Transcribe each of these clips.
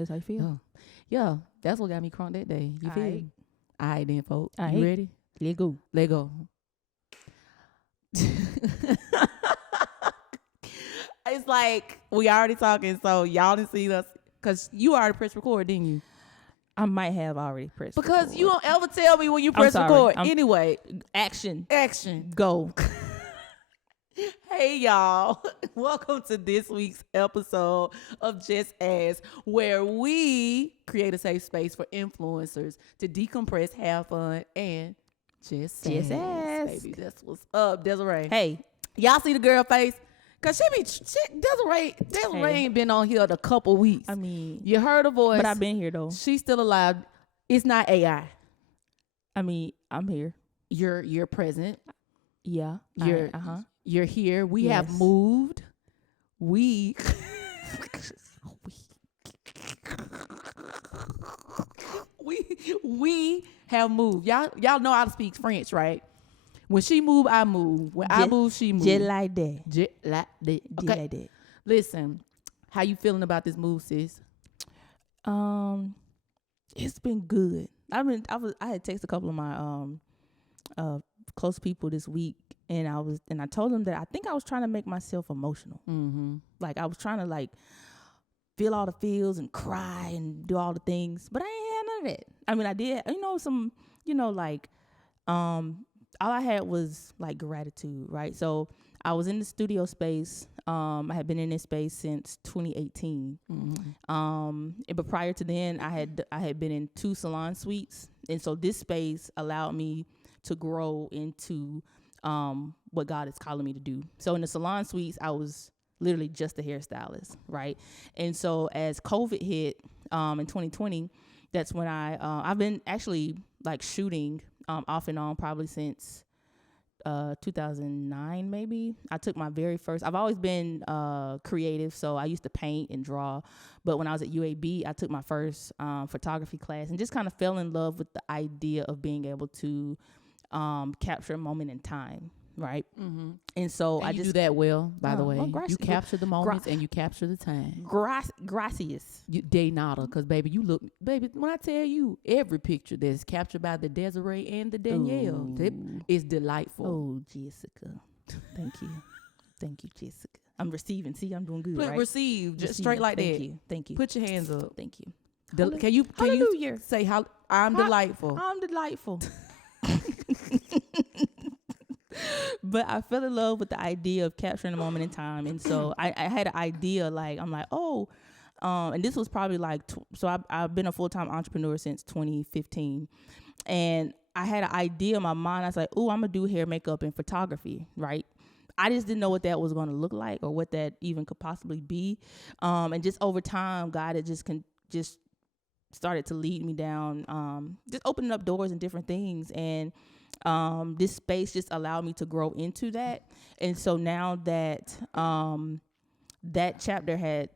That's how you feel. Yeah, that's what got me crunk that day. You feel? Aight. All right, then, folks. Aight. You ready? Let go. Let go. It's like we already talking, so y'all didn't see us because you already pressed record, didn't you? I might have already pressed Because record. you don't ever tell me when you press record. Anyway, action. Go. Hey, y'all. Welcome to this week's episode of Jess Ask, where we create a safe space for influencers to decompress, have fun, and just ask. Baby, that's what's up, Desiree. Hey. Y'all see the girl face? Because Desiree ain't been on here in a couple weeks. I mean, you heard her voice. But I've been here, though. She's still alive. It's not AI. I mean, I'm here. You're present. Yeah. You're here. We have moved. We have moved. Y'all know how to speak French, right? When she move, I move. When I move, she move. Just like that. Just like that. Okay. Just like that. Listen, how you feeling about this move, sis? It's been good. I had texted a couple of my close people this week, and I told them that I think I was trying to make myself emotional. Mm-hmm. Like I was trying to feel all the feels and cry and do all the things, but I ain't had none of that. I mean, I did, all I had was gratitude, right? So I was in the studio space. I had been in this space since 2018. Mm-hmm. But prior to then, I had been in 2 salon suites, and so this space allowed me to grow into what God is calling me to do. So in the salon suites, I was literally just a hairstylist, right? And so as COVID hit in 2020, that's when I've been actually shooting off and on probably since 2009 maybe. I took my very first, I've always been creative, so I used to paint and draw, but when I was at UAB, I took my first photography class and just kind of fell in love with the idea of being able to capture a moment in time, right? Mm-hmm. And so I just do that well, by the way. Well, you capture the moments and you capture the time. Gracias. De nada, because baby, when I tell you every picture that's captured by the Desiree and the Danielle, is delightful. Oh, Jessica. Thank you, Jessica. I'm receiving. See, I'm doing good, right? Receive, just straight like that. Thank you. Put your hands up. Thank you. Can you say how I'm delightful? I'm delightful. But I fell in love with the idea of capturing a moment in time, and so I had an idea and this was probably I've been a full-time entrepreneur since 2015, and I had an idea in my mind. I was like, oh, I'm gonna do hair, makeup, and photography, right? I just didn't know what that was going to look like or what that even could possibly be, and just over time, God had just started to lead me down, just opening up doors and different things, and this space just allowed me to grow into that. And so now that that chapter had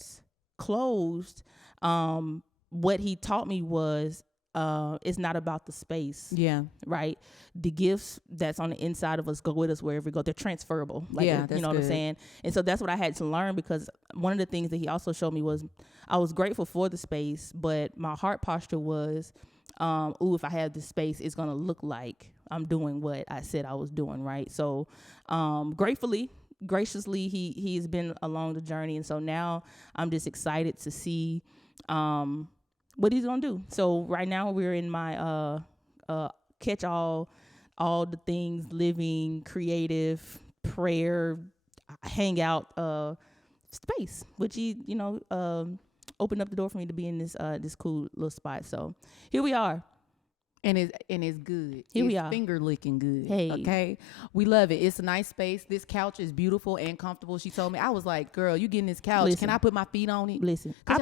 closed, what he taught me was it's not about the space. Yeah. Right. The gifts that's on the inside of us go with us wherever we go. They're transferable. That's what I'm saying? And so that's what I had to learn, because one of the things that he also showed me was I was grateful for the space, but my heart posture was, if I have this space, it's going to look like I'm doing what I said I was doing, right? So graciously, he has been along the journey. And so now I'm just excited to see what he's going to do. So right now we're in my catch all the things, living, creative, prayer, hangout space, which he, opened up the door for me to be in this cool little spot. So here we are. And it's good. We are. Finger licking good. Hey. Okay. We love it. It's a nice space. This couch is beautiful and comfortable. She told me. I was like, girl, you getting this couch. Listen. Can I put my feet on it? Listen. I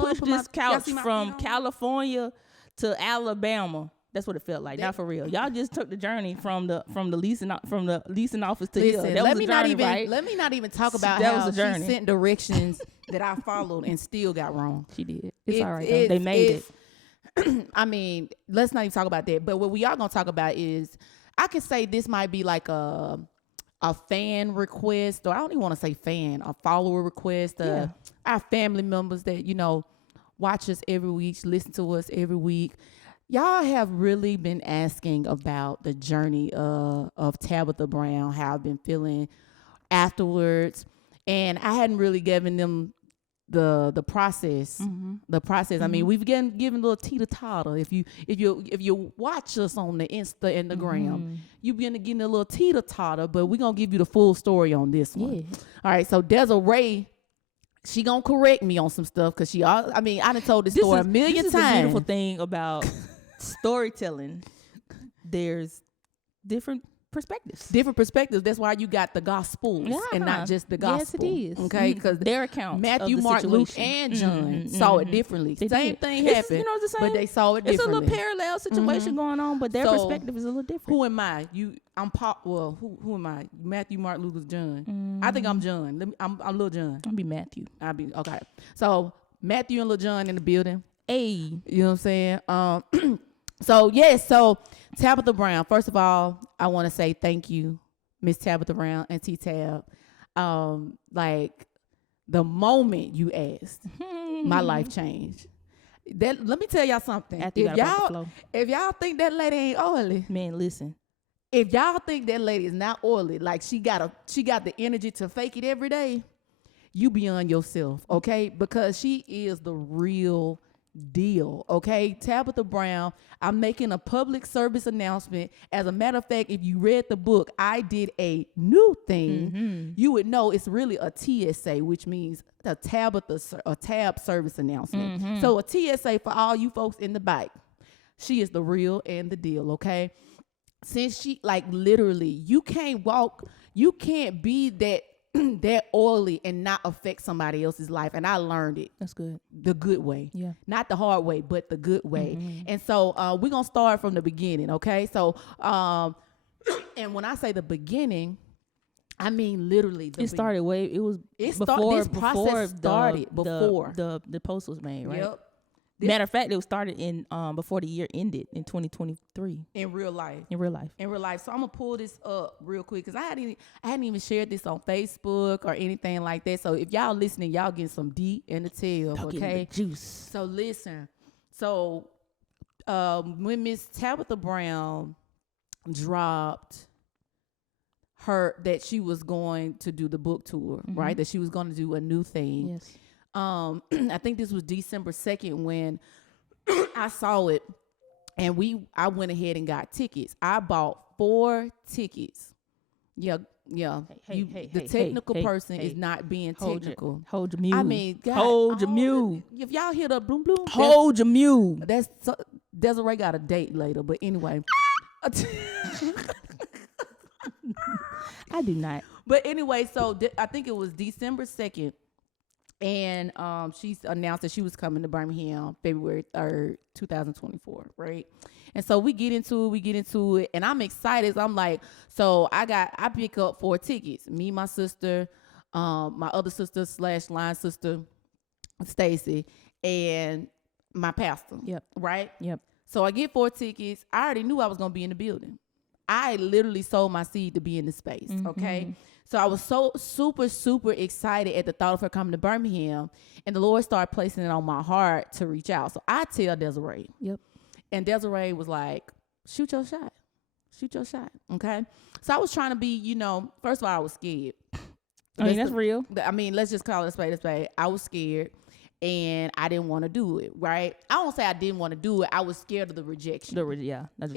pushed this couch from California to Alabama. That's what it felt like. Not for real. Y'all just took the journey from the leasing office to here. That was a journey, right? Let me not even talk about that how was a journey. She sent directions that I followed and still got wrong. She did. It's all right, though. They made it. I mean, let's not even talk about that. But what we are going to talk about is, I could say this might be like a fan request, or I don't even want to say fan, a follower request. Our family members that, watch us every week, listen to us every week. Y'all have really been asking about the journey of Tabitha Brown, how I've been feeling afterwards. And I hadn't really given them the process. The process. I mean, we've given a little teeter-totter. If you watch us on the Insta and the gram, you've been getting a little teeter-totter, but we're gonna give you the full story on this one. Yeah. All right, so Desiree, she gonna correct me on some stuff because I done told this story a million this times. Is the beautiful thing about storytelling. There's different perspectives. That's why you got the gospels and not just the gospel. Yes, it is. Okay, because their accounts. Matthew, of the Mark, Luke, situation. and John saw it differently. Same thing happened. You know, it's the same. But they saw it It's differently. a little parallel situation going on, but their perspective is a little different. Who am I? Who am I? Matthew, Mark, Luke, John. I think I'm John. I'm Little John. I'll be Matthew. Okay. So Matthew and Little John in the building. Hey. You know what I'm saying? So Tabitha Brown, first of all, I want to say thank you, Miss Tabitha Brown and T-Tab. Like the moment you asked, my life changed. Let me tell y'all something. If y'all think that lady ain't oily, man, listen. If y'all think that lady is not oily, like she got the energy to fake it every day, you beyond yourself, okay? Because she is the real deal, okay? Tabitha Brown, I'm making a public service announcement. As a matter of fact, if you read the book, I did a new thing. You would know it's really a TSA, which means a tab service announcement. So a TSA for all you folks in the bike. She is the real and the deal, okay? Since she, like, literally, you can't be that that oily and not affect somebody else's life. And I learned it. That's good. The good way. Yeah. Not the hard way, but the good way. And so we're going to start from the beginning, okay? So, and when I say the beginning, I mean literally. This process started before the post was made, right? Yep. Matter of fact, it was started in before the year ended in 2023. In real life. So I'm gonna pull this up real quick because I hadn't even shared this on Facebook or anything like that. So if y'all listening, y'all getting some deep in the tail, okay? The juice. So listen. So when Miss Tabitha Brown dropped that she was going to do the book tour, right? That she was going to do a new thing. Yes. I think this was December 2nd when I saw it, and I went ahead and got tickets. I bought 4 tickets. Yeah. The technical person is not being technical. Hold your mule. I mean, God, hold your mule. If y'all hear the bloom bloom, hold your mule. Desiree got a date later, but anyway. I do not. But anyway, so I think it was December 2nd. And she announced that she was coming to Birmingham February 3rd, 2024, right? And so we get into it, and I'm excited. I'm like, so I pick up 4 tickets. Me, my sister, my other sister / line sister, Stacy, and my pastor. Yep. Right? Yep. So I get 4 tickets. I already knew I was gonna be in the building. I literally sold my seed to be in the space. Okay. So I was so super, super excited at the thought of her coming to Birmingham, and the Lord started placing it on my heart to reach out. So I tell Desiree. Yep. And Desiree was like, shoot your shot. Okay. So I was trying to be, first of all, I was scared. That's real. Let's just call it a spade a spade. I was scared. And I didn't want to do it, right? I won't say I didn't want to do it. I was scared of the rejection. Let's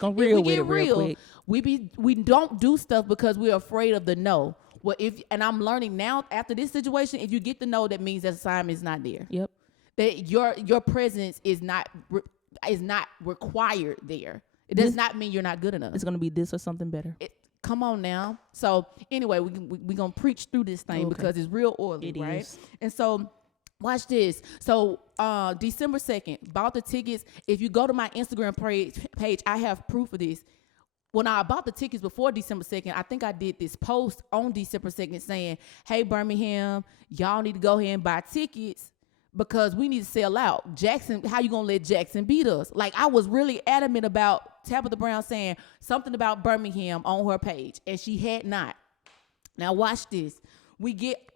go real with it real quick. We don't do stuff because we're afraid of the no. Well, and I'm learning now after this situation, if you get the no, that means that assignment is not there. Yep. That your presence is not required there. It does not mean you're not good enough. It's gonna be this or something better. Come on now. So anyway, we're going to preach through this thing because it's real oily, right? Is. And so watch this. So December 2nd, bought the tickets. If you go to my Instagram page, I have proof of this. When I bought the tickets before December 2nd, I think I did this post on December 2nd saying, hey, Birmingham, y'all need to go ahead and buy tickets because we need to sell out. Jackson, how you going to let Jackson beat us? Like, I was really adamant about Tabitha Brown saying something about Birmingham on her page, and she had not. Now watch this. We get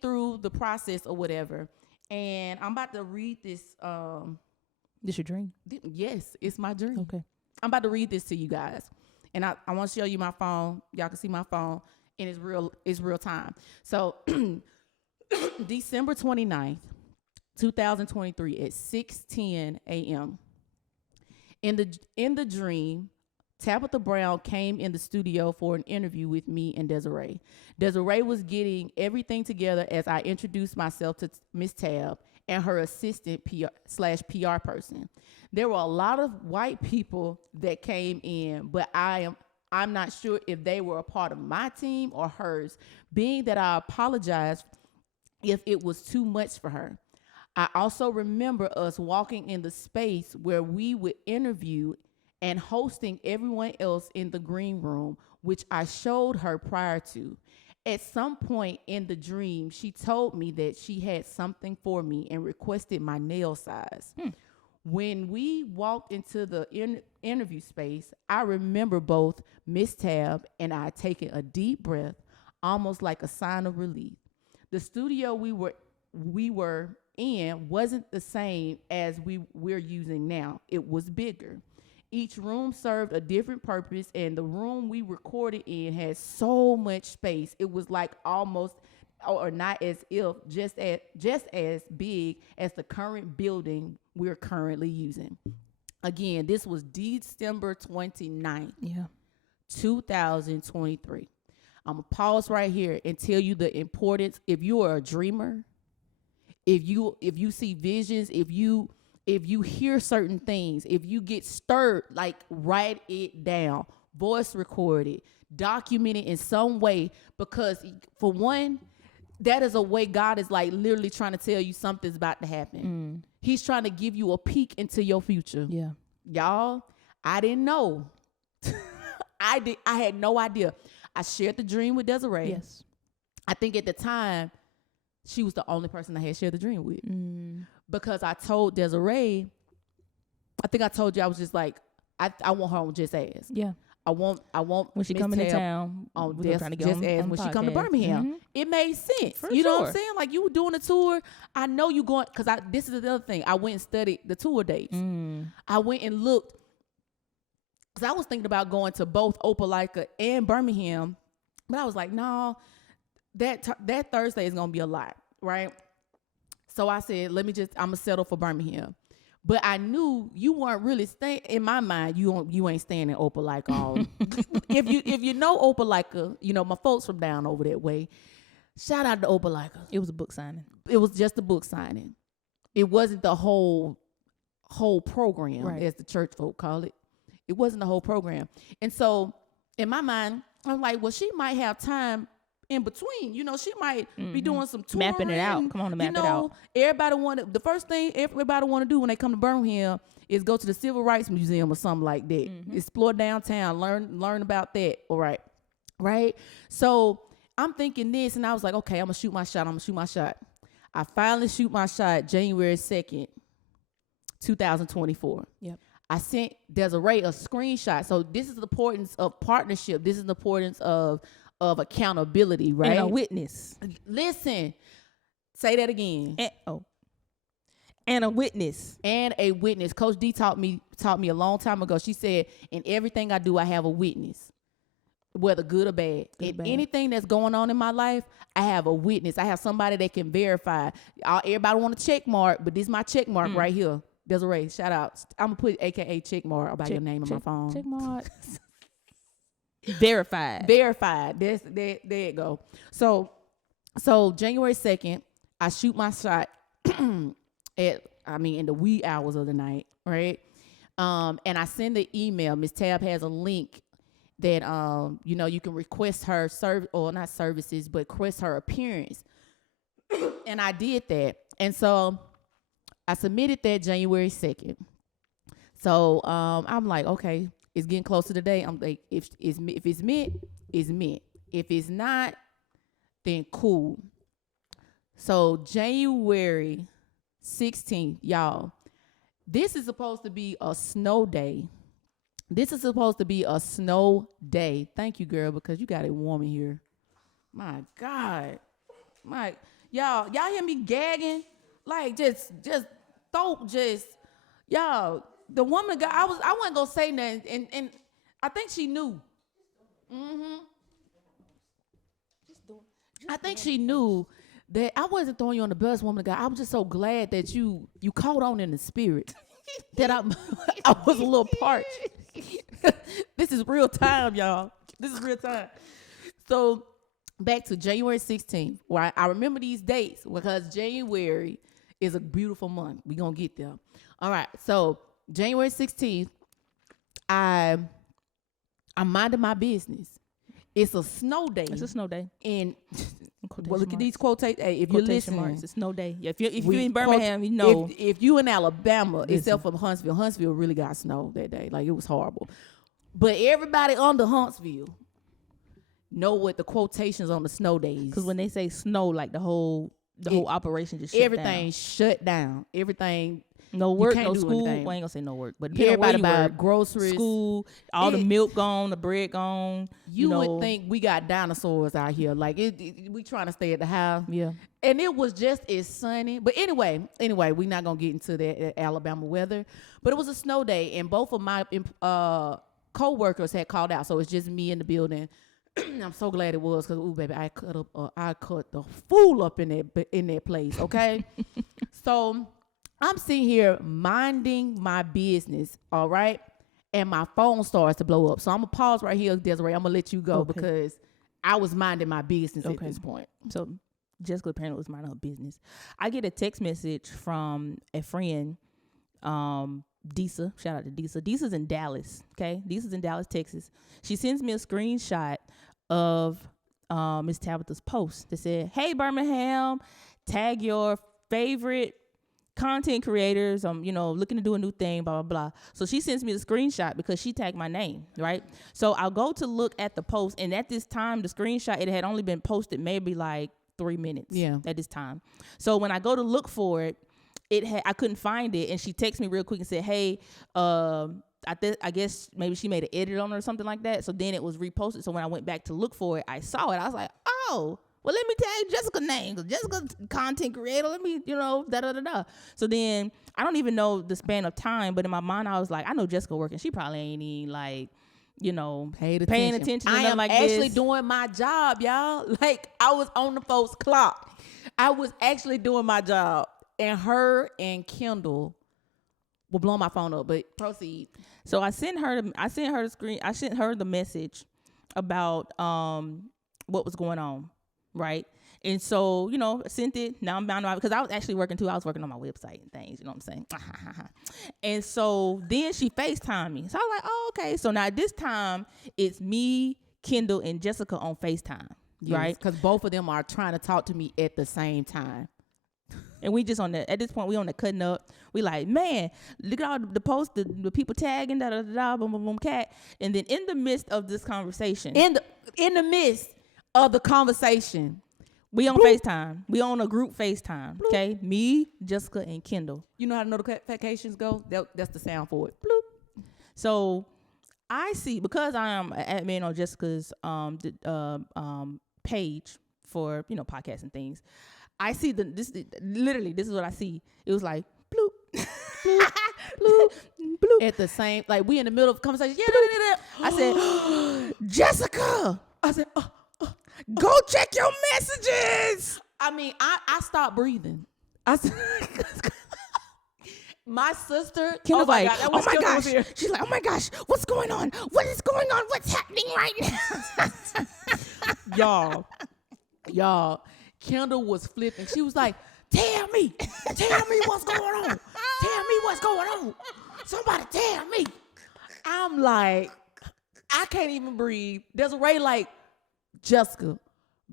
through the process or whatever, And I'm about to read this. This your dream? Yes, it's my dream. Okay. I'm about to read this to you guys. And I want to show you my phone. Y'all can see my phone. And it's real time. So December 29th, 2023 at 6:10 a.m. In the dream, Tabitha Brown came in the studio for an interview with me and Desiree. Desiree was getting everything together as I introduced myself to Miss Tab and her assistant PR/PR person. There were a lot of white people that came in, but I'm not sure if they were a part of my team or hers, being that I apologized if it was too much for her. I also remember us walking in the space where we would interview and hosting everyone else in the green room, which I showed her prior to. At some point in the dream, she told me that she had something for me and requested my nail size. When we walked into the interview space, I remember both Miss Tab and I taking a deep breath, almost like a sign of relief. The studio we were in wasn't the same as we're using now. It was bigger. Each room served a different purpose, and the room we recorded in had so much space. It was like almost, or not as if, just as big as the current building we're currently using. Again, this was December 29th, 2023. I'm going to pause right here and tell you the importance. If you are a dreamer, if you see visions, if you hear certain things, if you get stirred, like write it down, voice record it, document it in some way, because for one, that is a way God is like literally trying to tell you something's about to happen. He's trying to give you a peek into your future. Yeah. Y'all, I didn't know. I had no idea. I shared the dream with Desiree. Yes. I think at the time, she was the only person I had shared the dream with. Because I told Desiree, I think I told you, I was just like, I want her on Jess Ask. Yeah. I want when she come into town on Jess Ask when she come to Birmingham. It made sense. For you know sure. what I'm saying? Like, you were doing a tour. I know you going, because this is the other thing. I went and studied the tour dates. I went and looked, because I was thinking about going to both Opelika and Birmingham, but I was like, no, that Thursday is going to be a lot, right? So I said, I'm going to settle for Birmingham. But I knew you weren't really staying, in my mind, you ain't staying in Opelika all. if you know Opelika, you know, my folks from down over that way, shout out to Opelika. It was a book signing. It was just a book signing. It wasn't the whole program, right, as the church folk call it. It wasn't the whole program. And so in my mind, I'm like, well, she might have time in between. You know, she might be doing some touring. Mapping it out. Come on, to map it out. The first thing everybody want to do when they come to Birmingham is go to the Civil Rights Museum or something like that. Explore downtown, learn about that. All right. Right? So I'm thinking this, and I was like, okay, I'm going to shoot my shot. I finally shoot my shot January 2nd, 2024. Yep. I sent Desiree a screenshot. So this is the importance of partnership. This is the importance of accountability, right? And a witness. Listen, say that again. And a witness. And a witness. Coach D taught me a long time ago. She said, in everything I do, I have a witness, whether good or bad. Anything that's going on in my life, I have a witness. I have somebody that can verify. Everybody want a check mark, but this is my check mark right here. Desiree, shout out. I'm going to put AKA check mark about your name on my phone. Check mark. Verified. There you go. So January 2nd, I shoot my shot in the wee hours of the night, right? And I send the email. Miss Tab has a link that you can request her not services, but request her appearance. And I did that. And so I submitted that January 2nd. So I'm like, okay, it's getting closer to the day. I'm like, if it's meant, it's meant. If it's not, then cool. So January 16th, y'all, this is supposed to be a snow day. Thank you, girl, because you got it warm in here. My God. Y'all hear me gagging? Like just throw just y'all. The woman got. I wasn't gonna say nothing, and I think she knew. I think she knew that I wasn't throwing you on the bus, woman of God. I was just so glad that you caught on in the spirit that I was a little parched. This is real time, y'all. This is real time. So back to January 16th, where I remember these dates because January is a beautiful month. We're going to get there. All right. So January 16th, I'm minding my business. It's a snow day. It's a snow day. And well, look at these quotations. Hey, if you're listening, it's a snow day. Yeah, if you're in Birmingham, you know. If you in Alabama, except for Huntsville really got snow that day. Like, it was horrible. But everybody under Huntsville know what the quotations on the snow days. Because when they say snow, like the whole operation just shut everything down. Shut down. Everything. No work, no do school. anything. Well, I ain't gonna say no work, but everybody buy groceries, school, all the milk gone, the bread gone. You would think we got dinosaurs out here. Like we trying to stay at the house. Yeah. And it was just as sunny. But anyway, we're not gonna get into that Alabama weather. But it was a snow day, and both of my co-workers had called out, so it's just me in the building. I'm so glad it was, because baby, I cut the fool up in that place. Okay, so I'm sitting here minding my business, all right? And my phone starts to blow up. So I'm going to pause right here, Desiree. I'm going to let you go because I was minding my business at this point. So Jessica apparently was minding her business. I get a text message from a friend, Disa. Shout out to Disa. Disa's in Dallas, okay? Disa's in Dallas, Texas. She sends me a screenshot of Miss Tabitha's post that said, "Hey, Birmingham, tag your favorite content creators, looking to do a new thing, blah, blah, blah." So she sends me the screenshot because she tagged my name, right? So I'll go to look at the post, and at this time, the screenshot, it had only been posted maybe like 3 minutes at this time. So when I go to look for it, I couldn't find it, and she texted me real quick and said, "Hey, I guess maybe she made an edit on it or something like that." So then it was reposted. So when I went back to look for it, I saw it. I was like, "Oh, well, let me tag Jessica's name, because Jessica's content creator. Let me, da-da-da-da." So then, I don't even know the span of time, but in my mind, I was like, I know Jessica working. She probably ain't even, like, paying attention. I am like actually this. doing my job, y'all. Like, I was on the folks' clock. I was actually doing my job. And her and Kendall were blowing my phone up, but proceed. So I sent her the message about what was going on. Right. And so, sent it. Now I'm bound to, because I was actually working too. I was working on my website and things, you know what I'm saying? And so then she FaceTimed me. So I was like, oh, okay. So now this time it's me, Kendall, and Jessica on FaceTime. Yes, right? Because both of them are trying to talk to me at the same time. And we just at this point, we on the cutting up. We like, man, look at all the posts, the people tagging, da-da-da-da, boom, boom, boom, cat. And then in the midst of this conversation. In the midst of the conversation. We on FaceTime. We on a group FaceTime, okay? Me, Jessica, and Kendall. You know how the notifications go? That's the sound for it. Bloop. So I see, because I am an admin on Jessica's page for, podcasts and things. I see this is what I see. It was like, bloop, bloop, bloop, bloop. At the same, like, we in the middle of the conversation. Yeah, I said, Jessica. I said, go check your messages. I mean, I stopped breathing. I said, my sister, Kendall's like, oh my gosh. She's like, oh my gosh, what's going on? What is going on? What's happening right now? Y'all, Kendall was flipping. She was like, tell me what's going on. Tell me what's going on. Somebody tell me. I'm like, I can't even breathe. Desiree like, Jessica,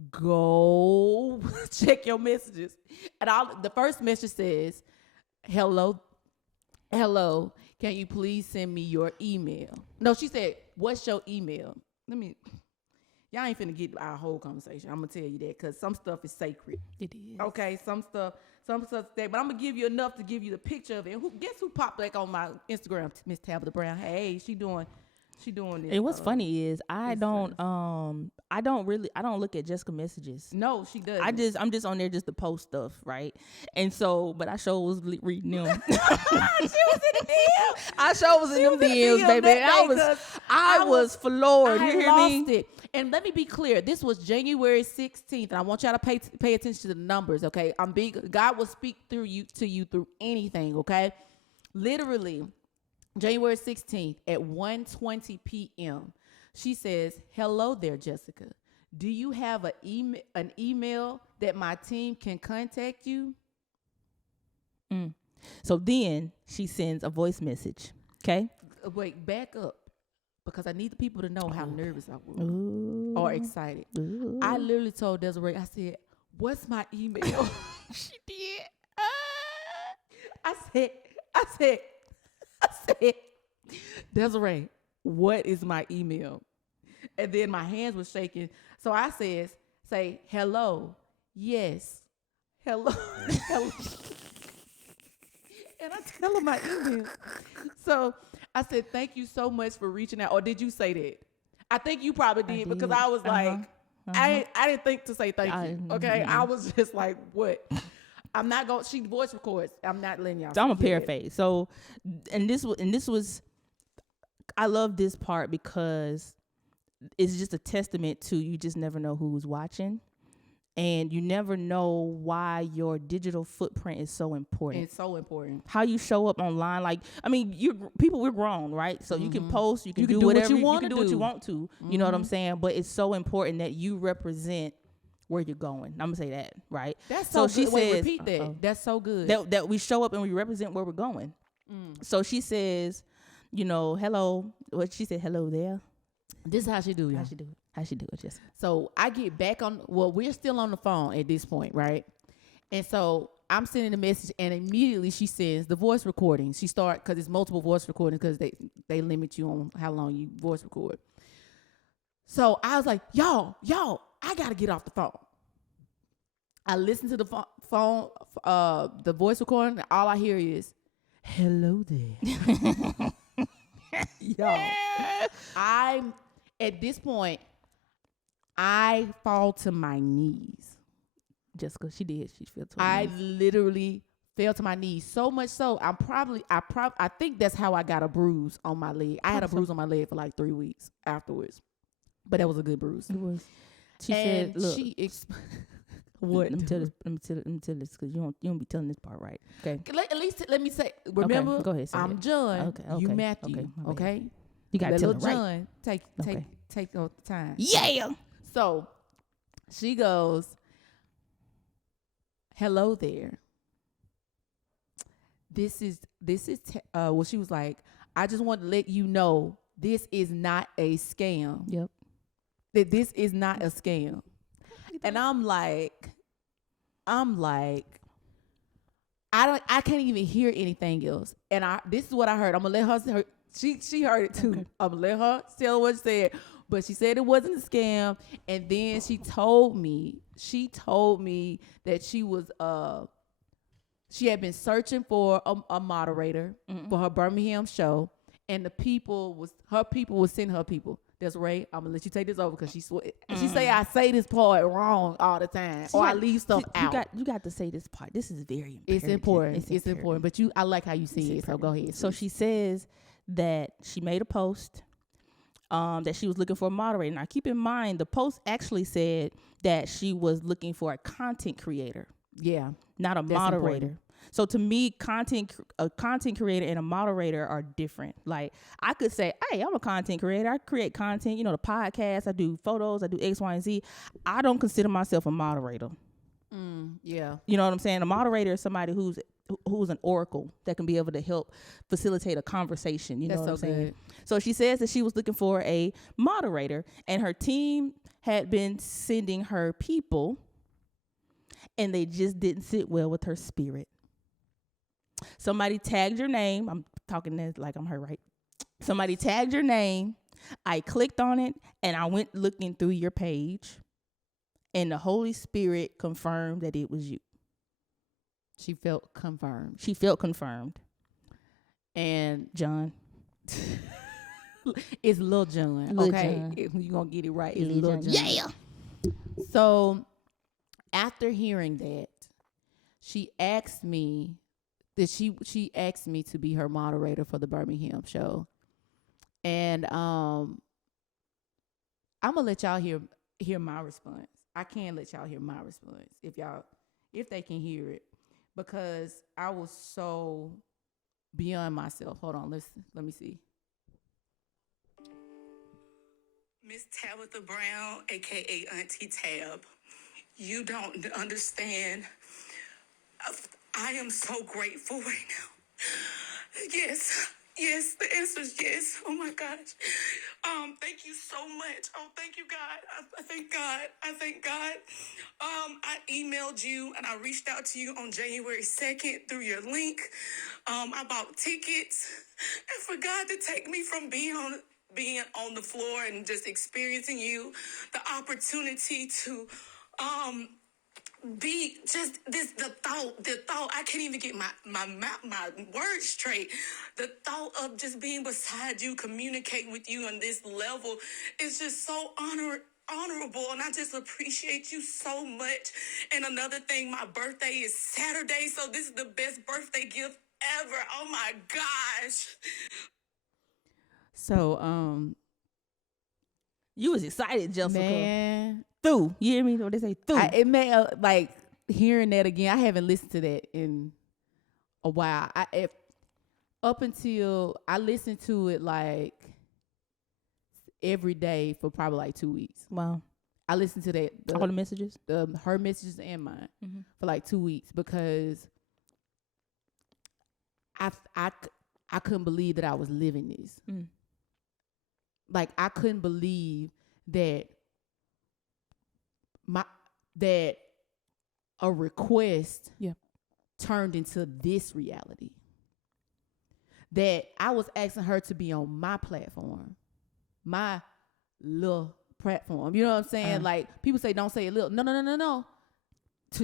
go check your messages. And the first message says, hello, can you please send me your email? No, she said, what's your email? Y'all ain't finna get our whole conversation. I'm gonna tell you that, because some stuff is sacred. It is. Okay, some stuff that, but I'm gonna give you enough to give you the picture of it. And guess who popped back on my Instagram? Miss Tabitha Brown. Hey, she doing She doing this. And what's funny is I don't look at Jessica messages. No, she does. I'm just on there just to post stuff, right? And so, but I sure was reading them. She was in the DM. I sure was in them DMs, baby. I was floored. You hear me? Lost it. And let me be clear. This was January 16th, and I want y'all to pay attention to the numbers, okay? God will speak to you through anything, okay? Literally, January 16th at 1:20 p.m. She says, "Hello there, Jessica. Do you have an email that my team can contact you?" So then she sends a voice message. Okay. Wait, back up, because I need the people to know how nervous I was or excited. Ooh. I literally told Desiree, I said, "What's my email?" She did. I said, "Desiree, what is my email?" And then my hands were shaking. So I say, "Hello, yes, hello, hello." And I tell her my email. So I said, "Thank you so much for reaching out." Or did you say that? I think you probably did, because I was like, I didn't think to say thank you. Okay. I was just like, what? I'm not going, she voice records. I'm not letting y'all. So I'm a paraphrase. So, and this was, I love this part because it's just a testament to, you just never know who's watching. And you never know why your digital footprint is so important. It's so important. How you show up online. Like, I mean, we're grown, right? So you can post, you can do whatever you want to do. What you want to. You know what I'm saying? But it's so important that you represent where you're going. I'm gonna say that, right? That's so she good. Wait, says, repeat that. That's so good. That we show up and we represent where we're going. So she says, hello. What she said, hello there. This is how she do it. How she do it, Jessica? So I get back on. Well, we're still on the phone at this point, right? And so I'm sending a message, and immediately she sends the voice recording. She start, because it's multiple voice recordings, because they limit you on how long you voice record. So I was like, y'all, I gotta get off the phone. I listen to the phone, the voice recording, and all I hear is, "Hello there." Y'all, at this point, I fall to my knees. Jessica, she did. She fell to her I knees. literally fell to my knees, so much so I think that's how I got a bruise on my leg. I had a bruise on my leg for like 3 weeks afterwards, but that was a good bruise. It was. She And said, "Look, what? Let me tell this, because you don't be telling this part right." Okay. At least let me say. Remember, Okay, go ahead, say I'm it. John. Okay. You Matthew. Okay, my bad. Okay. You gotta Let tell little it right. John take the time. Yeah. So she goes, "Hello there. This is well, she was like, I just want to let you know this is not a scam. Yep. That this is not a scam." And I'm like, I can't even hear anything else. And this is what I heard. I'm gonna let her. She heard it too. Okay. I'm gonna let her tell her what she said. But she said it wasn't a scam. And then she told me that she was she had been searching for a moderator for her Birmingham show, and her people was sending her people. That's right. I'm gonna let you take this over, because she say I say this part wrong all the time, or I leave stuff out. You got to say this part. This is very important. It's important. It's important. But I like how you say it. So go ahead. So she says that she made a post that she was looking for a moderator. Now keep in mind, the post actually said that she was looking for a content creator. Yeah. Not a moderator. Important. So to me, a content creator and a moderator are different. Like, I could say, hey, I'm a content creator. I create content, the podcast, I do photos, I do X, Y, and Z. I don't consider myself a moderator. Yeah. You know what I'm saying? A moderator is somebody who's an oracle that can be able to help facilitate a conversation. You know what I'm saying? Good. So she says that she was looking for a moderator, and her team had been sending her people, and they just didn't sit well with her spirit. Somebody tagged your name. I'm talking this like I'm her, right? Somebody tagged your name. I clicked on it, and I went looking through your page, and the Holy Spirit confirmed that it was you. She felt confirmed. And John, It's Lil Jon. Lil Okay, Jon. if you gonna get it right. It's Lil Lil Jon. Jon. Yeah. So after hearing that, she asked me to be her moderator for the Birmingham show, and I'm gonna let y'all hear my response. I can let y'all hear my response if they can hear it, because I was so beyond myself. Hold on, let me see. Miss Tabitha Brown, aka Auntie Tab, you don't understand. I am so grateful right now. Yes, the answer is yes. Oh my gosh. Thank you so much. Oh, thank you, God. I thank God. I thank God. I emailed you and I reached out to you on January 2nd through your link. I bought tickets, and for God to take me from being on the floor and just experiencing you, the opportunity to be just this the thought I can't even get my words straight. The thought of just being beside you, communicating with you on this level is just so honorable, and I just appreciate you so much. And another thing, my birthday is Saturday, so this is the best birthday gift ever. Oh my gosh. So You was excited, Jessica. man, Through. You hear me? What they say? Through. it made like hearing that again. I haven't listened to that in a while. Up until I listened to it like every day for probably like 2 weeks. Wow. I listened to that All the messages. her messages and mine for like 2 weeks, because I couldn't believe that I was living this. Like, I couldn't believe that a request turned into this reality. That I was asking her to be on my platform, my little platform. You know what I'm saying? Like, people say, don't say it little. No.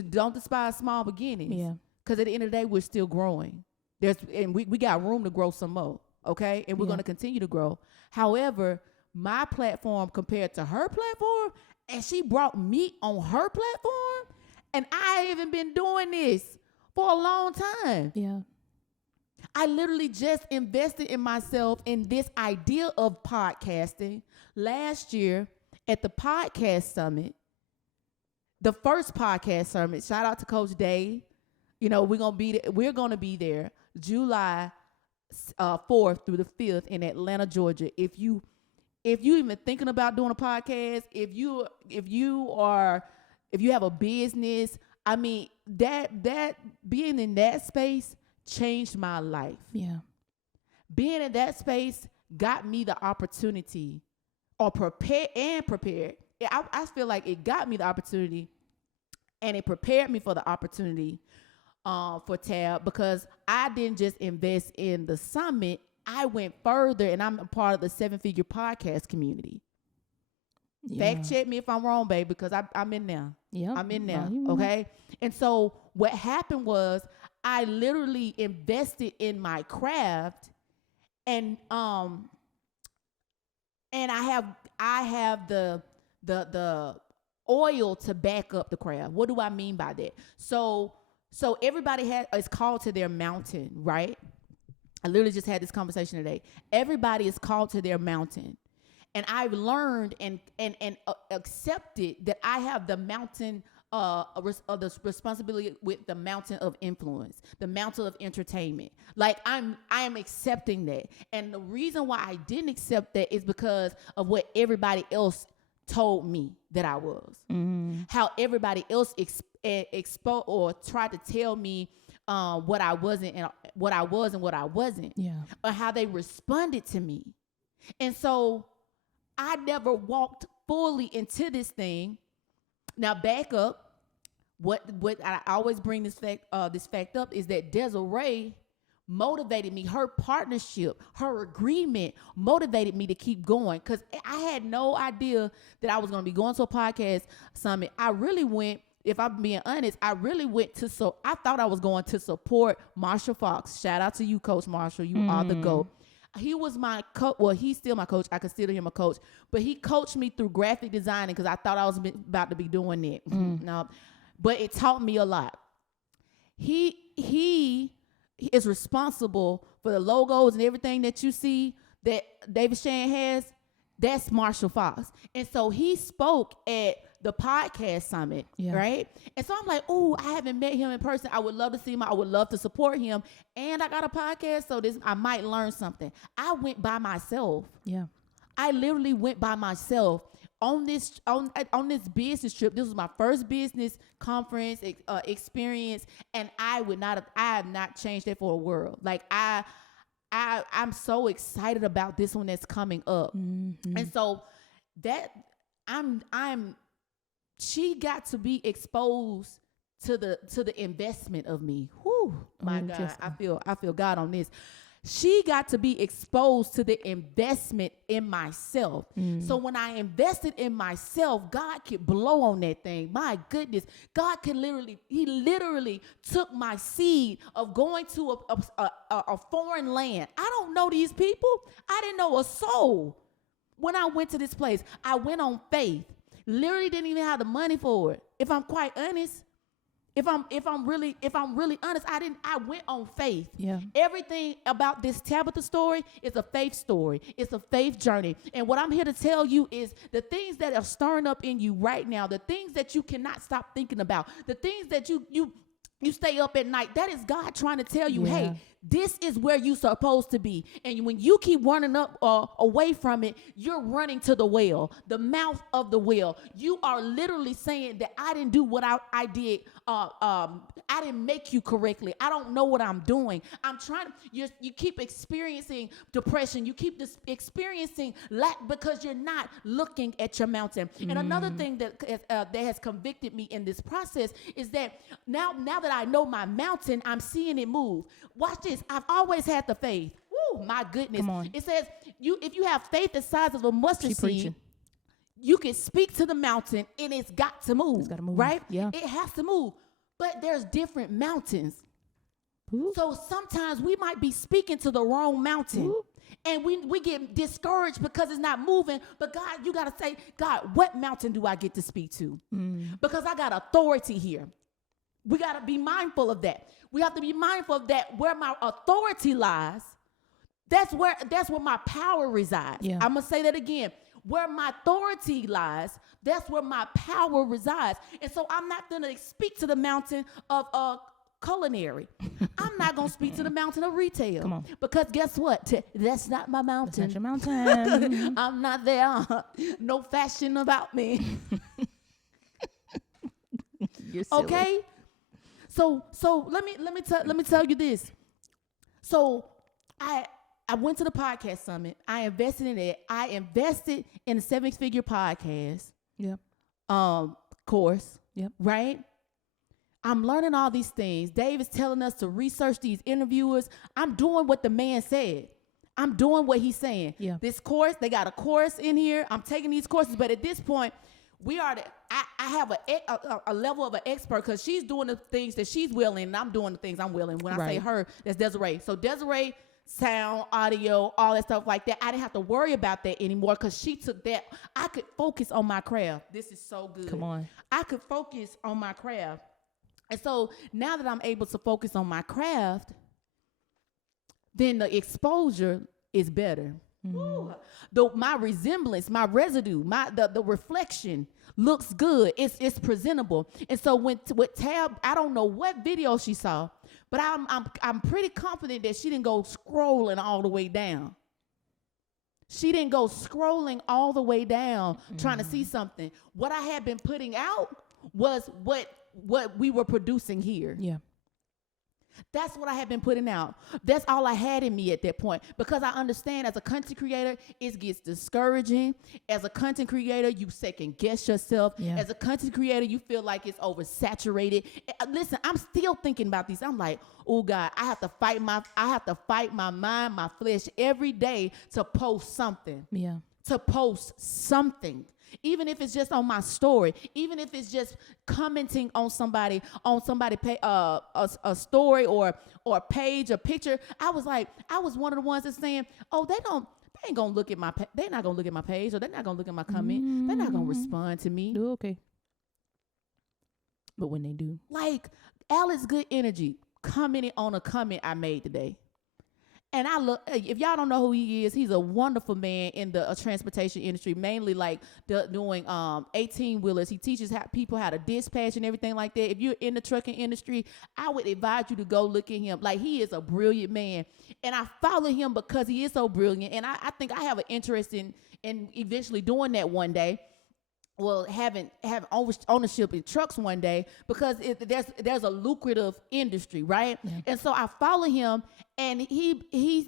Don't despise small beginnings. Yeah. Because at the end of the day, we're still growing. We got room to grow some more. Okay? And we're going to continue to grow. However, my platform compared to her platform, and she brought me on her platform, and I haven't been doing this for a long time. Yeah. I literally just invested in myself in this idea of podcasting last year at the podcast summit, the first podcast summit. Shout out to Coach Dave. You know, we're going to be there July 4th through the 5th in Atlanta, Georgia. If you even thinking about doing a podcast, if you have a business, I mean, that being in that space changed my life. Yeah. Being in that space got me the opportunity, or prepared. I feel like it got me the opportunity, and it prepared me for the opportunity for Tab, because I didn't just invest in the summit. I went further, and I'm a part of the 7-figure podcast community. Yeah. Fact check me if I'm wrong, babe, because I'm in there. Yeah, I'm in there. Okay. And so what happened was, I literally invested in my craft, and I have the oil to back up the craft. What do I mean by that? So everybody is called to their mountain, right? I literally just had this conversation today. Everybody is called to their mountain. And I've learned and accepted that I have the mountain the responsibility with the mountain of influence, the mountain of entertainment. Like, I am accepting that. And the reason why I didn't accept that is because of what everybody else told me that I was. How everybody else exposed or tried to tell me what I wasn't and what I was and what I wasn't. Yeah. Or how they responded to me. And so I never walked fully into this thing. Now, back up. What I always bring this fact up is that Desiree motivated me. Her partnership, her agreement motivated me to keep going, because I had no idea that I was going to be going to a podcast summit. I really went, if I'm being honest, I thought I was going to support Marshall Fox. Shout out to you, Coach Marshall. You are the GOAT. he was my coach. Well, he's still my coach. I consider him a coach, but he coached me through graphic designing because I thought I was about to be doing it. No, but it taught me a lot. He is responsible for the logos and everything that you see that David Shan has. That's Marshall Fox. And so he spoke at the podcast summit, right? And so I'm like, oh, I haven't met him in person. I would love to see him. I would love to support him. And I got a podcast, so I might learn something. I went by myself. Yeah. I literally went by myself on this business trip. This was my first business conference experience, and I have not changed that for a world. Like I'm so excited about this one that's coming up. Mm-hmm. And so that she got to be exposed to the investment of me. Whew, my God, I feel God on this. She got to be exposed to the investment in myself. So when I invested in myself, God could blow on that thing. My goodness, God can he literally took my seed of going to a foreign land. I don't know these people. I didn't know a soul when I went to this place. I went on faith. Literally didn't even have the money for it. If I'm quite honest, if I'm really honest, I went on faith. Yeah. Everything about this Tabitha story is a faith story. It's a faith journey. And what I'm here to tell you is the things that are stirring up in you right now, the things that you cannot stop thinking about, the things that you stay up at night, that is God trying to tell you, hey, this is where you're supposed to be. And when you keep running up away from it, you're running to the well, the mouth of the well. You are literally saying that I didn't do what I did. I didn't make you correctly. I don't know what I'm doing. I'm trying to, you keep experiencing depression. You keep experiencing lack because you're not looking at your mountain. And another thing that has convicted me in this process is that now that I know my mountain, I'm seeing it move. Watch this. I've always had the faith. Woo, my goodness. Come on. It says if you have faith the size of a mustard seed, you can speak to the mountain and it's got to move. It's got to move. Right? Yeah. It has to move. But there's different mountains. Ooh. So sometimes we might be speaking to the wrong mountain. Ooh. And we get discouraged because it's not moving. But God, you got to say, God, what mountain do I get to speak to? Because I got authority here. We got to be mindful of that. We have to be mindful of that. Where my authority lies, that's where my power resides. Yeah. I'm going to say that again. Where my authority lies, that's where my power resides. And so I'm not going to speak to the mountain of culinary. I'm not going to speak to the mountain of retail. Come on. Because guess what? That's not my mountain. That's not your mountain. I'm not there. No fashion about me. You're silly. Okay? So let me tell you this. So I went to the podcast summit. I invested in it. I invested in a 7-figure podcast. Yep. Course. Yep. Right? I'm learning all these things. Dave is telling us to research these interviewers. I'm doing what the man said. I'm doing what he's saying. Yeah. This course, they got a course in here. I'm taking these courses, but at this point, I have a level of an expert because she's doing the things that she's willing, and I'm doing the things I'm willing. When I say her, that's Desiree. So Desiree, sound, audio, all that stuff like that. I didn't have to worry about that anymore because she took that. I could focus on my craft. This is so good. Come on. I could focus on my craft. And so now that I'm able to focus on my craft, then the exposure is better. My resemblance, my residue, the reflection looks good. It's presentable. And so with Tab, I don't know what video she saw, but I'm pretty confident that she didn't go scrolling all the way down. She didn't go scrolling all the way down trying to see something. What I had been putting out was what we were producing here. Yeah. That's what I had been putting out. That's all I had in me at that point. Because I understand as a content creator, it gets discouraging. As a content creator, you second guess yourself. Yeah. As a content creator, you feel like it's oversaturated. Listen, I'm still thinking about these. I'm like, oh God, I have to fight my mind, my flesh every day to post something. Yeah. to post something. Even if it's just on my story, even if it's just commenting on somebody a story or a page, a picture. I was one of the ones that's saying, oh, they're not gonna look at my page, or they're not gonna look at my comment. They're not gonna respond to me. Okay. But when they do, like Alex Good Energy commented on a comment I made today. And if y'all don't know who he is, he's a wonderful man in the transportation industry, mainly like doing 18-wheelers. He teaches people how to dispatch and everything like that. If you're in the trucking industry, I would advise you to go look at him. Like, he is a brilliant man. And I follow him because he is so brilliant. And I think I have an interest in eventually doing that one day. Well, having ownership in trucks one day, because there's a lucrative industry, right? Yeah. And so I follow him, and he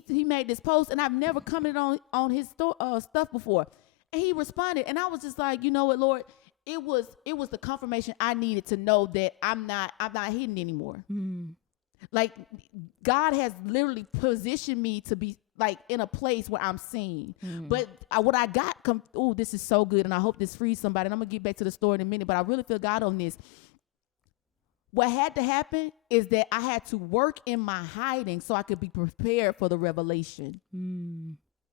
made this post, and I've never commented on his stuff before, and he responded, and I was just like, you know what, Lord, it was the confirmation I needed to know that I'm not hidden anymore. Like, God has literally positioned me to be like in a place where I'm seen. But what I got, this is so good, and I hope this frees somebody. And I'm gonna get back to the story in a minute, but I really feel God on this. What had to happen is that I had to work in my hiding so I could be prepared for the revelation.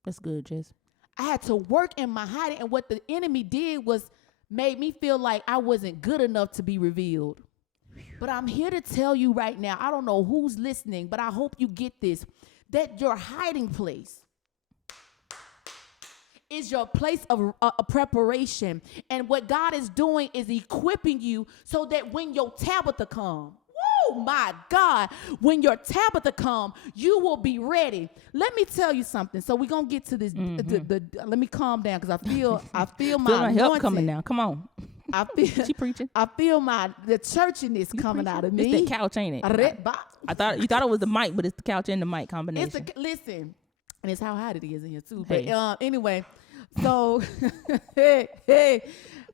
That's good, Jess. I had to work in my hiding, and what the enemy did was made me feel like I wasn't good enough to be revealed. But I'm here to tell you right now, I don't know who's listening, but I hope you get this, that your hiding place is your place of preparation. And what God is doing is equipping you so that when your Tabitha come, oh my God, when your Tabitha come, you will be ready. Let me tell you something. So we're going to get to this. Let me calm down, because I feel my help coming now. Come on. I feel she preaching. I feel the churchiness coming out of me. It's the couch, ain't it? I thought you thought it was the mic, but it's the couch and the mic combination. Listen, and it's how hot it is in here too. Hey. But anyway, so hey,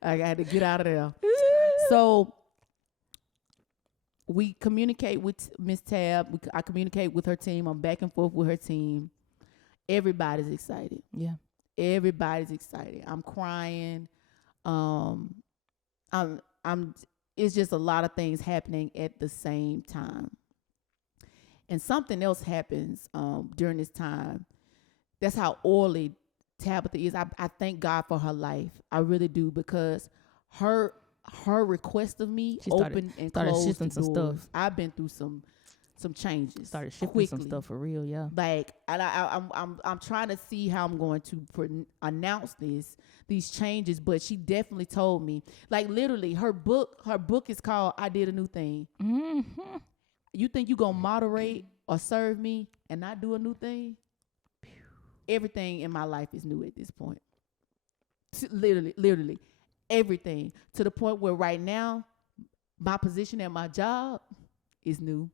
I got to get out of there. So we communicate with Miss Tab. I communicate with her team. I'm back and forth with her team. Everybody's excited. Yeah, everybody's excited. I'm crying. It's just a lot of things happening at the same time. And something else happens during this time. That's how oily Tabitha is. I thank God for her life. I really do, because her request of me opened and closed shifting the some doors. stuff. I've been through some changes. Started shifting quickly. some stuff for real, yeah. Like, I'm trying to see how I'm going to announce these changes, but she definitely told me, like, literally her book is called I Did a New Thing. You think you gonna moderate or serve me and not do a new thing? Everything in my life is new at this point. Literally everything, to the point where right now my position at my job is new.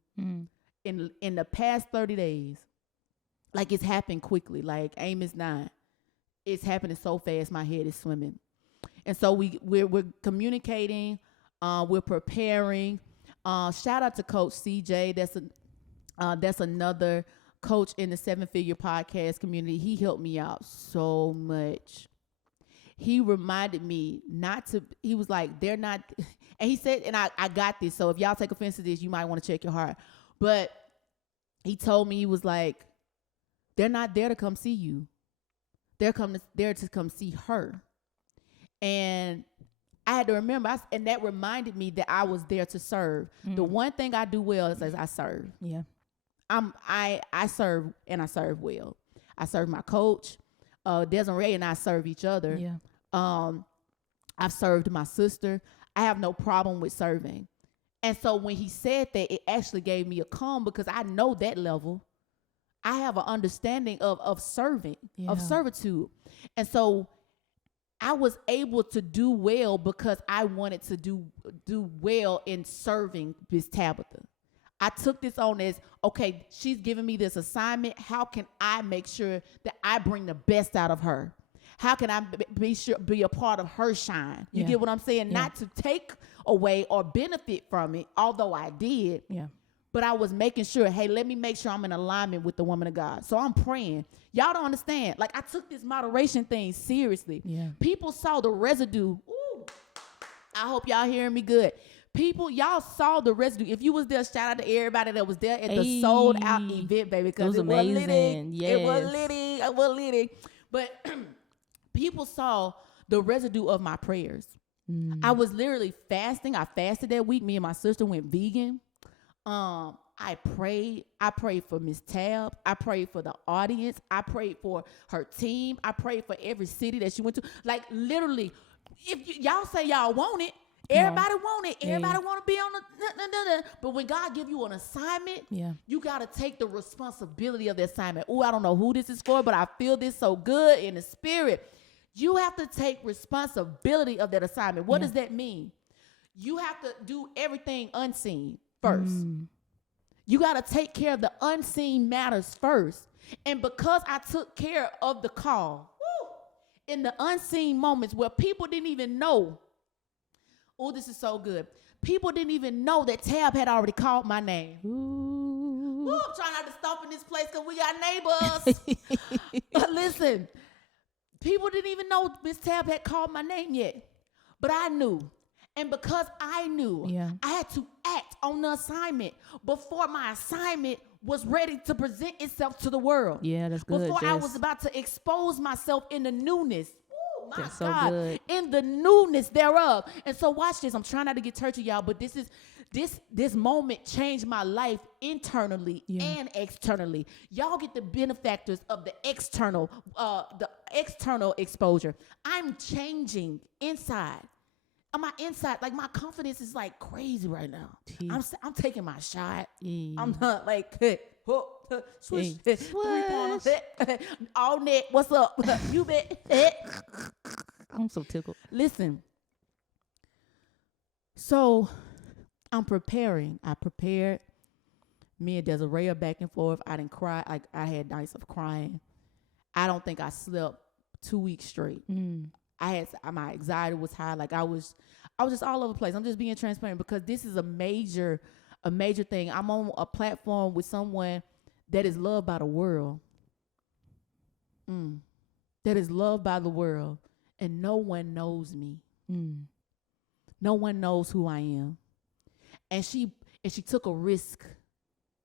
In the past 30 days, like, it's happened quickly. Like Amos 9, it's happening so fast, my head is swimming. And so we're communicating, we're preparing. Shout out to Coach CJ. That's another coach in the 7-Figure podcast community. He helped me out so much. He reminded me he was like, they're not, and he said, and I got this, so if y'all take offense to this, you might want to check your heart. But he told me, he was like, they're not there to come see you. They're there to come see her. And I had to remember, and that reminded me that I was there to serve. The one thing I do well is I serve. Yeah. I serve, and I serve well. I serve my coach. Desiree and I serve each other. Yeah. I've served my sister. I have no problem with serving. And so when he said that, it actually gave me a calm, because I know that level. I have an understanding of serving, of servitude. And so I was able to do well because I wanted to do well in serving Miss Tabitha. I took this on as, okay, she's giving me this assignment. How can I make sure that I bring the best out of her? How can I be a part of her shine? You get what I'm saying? Yeah. Not to take away or benefit from it, although I did. Yeah. but I was making sure, hey, let me make sure I'm in alignment with the woman of God. So I'm praying. Y'all don't understand. Like, I took this moderation thing seriously. Yeah. People saw the residue. Ooh, I hope y'all hearing me good. People, y'all saw the residue. If you was there, shout out to everybody that was there at the sold out event, baby. Because it was amazing. litty. Yes. It was litty. It was litty. But people saw the residue of my prayers. I was literally fasting. I fasted that week. Me and my sister went vegan. I prayed. I prayed for Miss Tab. I prayed for the audience. I prayed for her team. I prayed for every city that she went to. Like, literally, if y'all say y'all want it, everybody want it. Everybody want to be on the But when God give you an assignment, you got to take the responsibility of the assignment. Oh, I don't know who this is for, but I feel this so good in the spirit. You have to take responsibility of that assignment. What does that mean? You have to do everything unseen first. You got to take care of the unseen matters first. And because I took care of the call, in the unseen moments where people didn't even know, oh, this is so good. People didn't even know that Tab had already called my name. Ooh, I'm trying not to stop in this place because we got neighbors. But listen, people didn't even know Miss Tab had called my name yet. But I knew. And because I knew, I had to act on the assignment before my assignment was ready to present itself to the world. Yeah, that's good. Before Jess. I was about to expose myself in the newness. Oh, my That's so God. good. In the newness thereof. And so watch this. I'm trying not to get churchy, y'all, but this moment changed my life internally and externally. Y'all get the benefactors of the external exposure. I'm changing inside. On my inside, like, my confidence is like crazy right now. I'm taking my shot. I'm not like, swish, 3-pointer, all net. What's up? You bet. I'm so tickled. Listen. So I'm preparing. I prepared. Me and Desiree are back and forth. I didn't cry. I had nights of crying. I don't think I slept 2 weeks straight. My anxiety was high. Like, I was just all over the place. I'm just being transparent because this is a major thing. I'm on a platform with someone that is loved by the world. That is loved by the world. And no one knows me. No one knows who I am. And she took a risk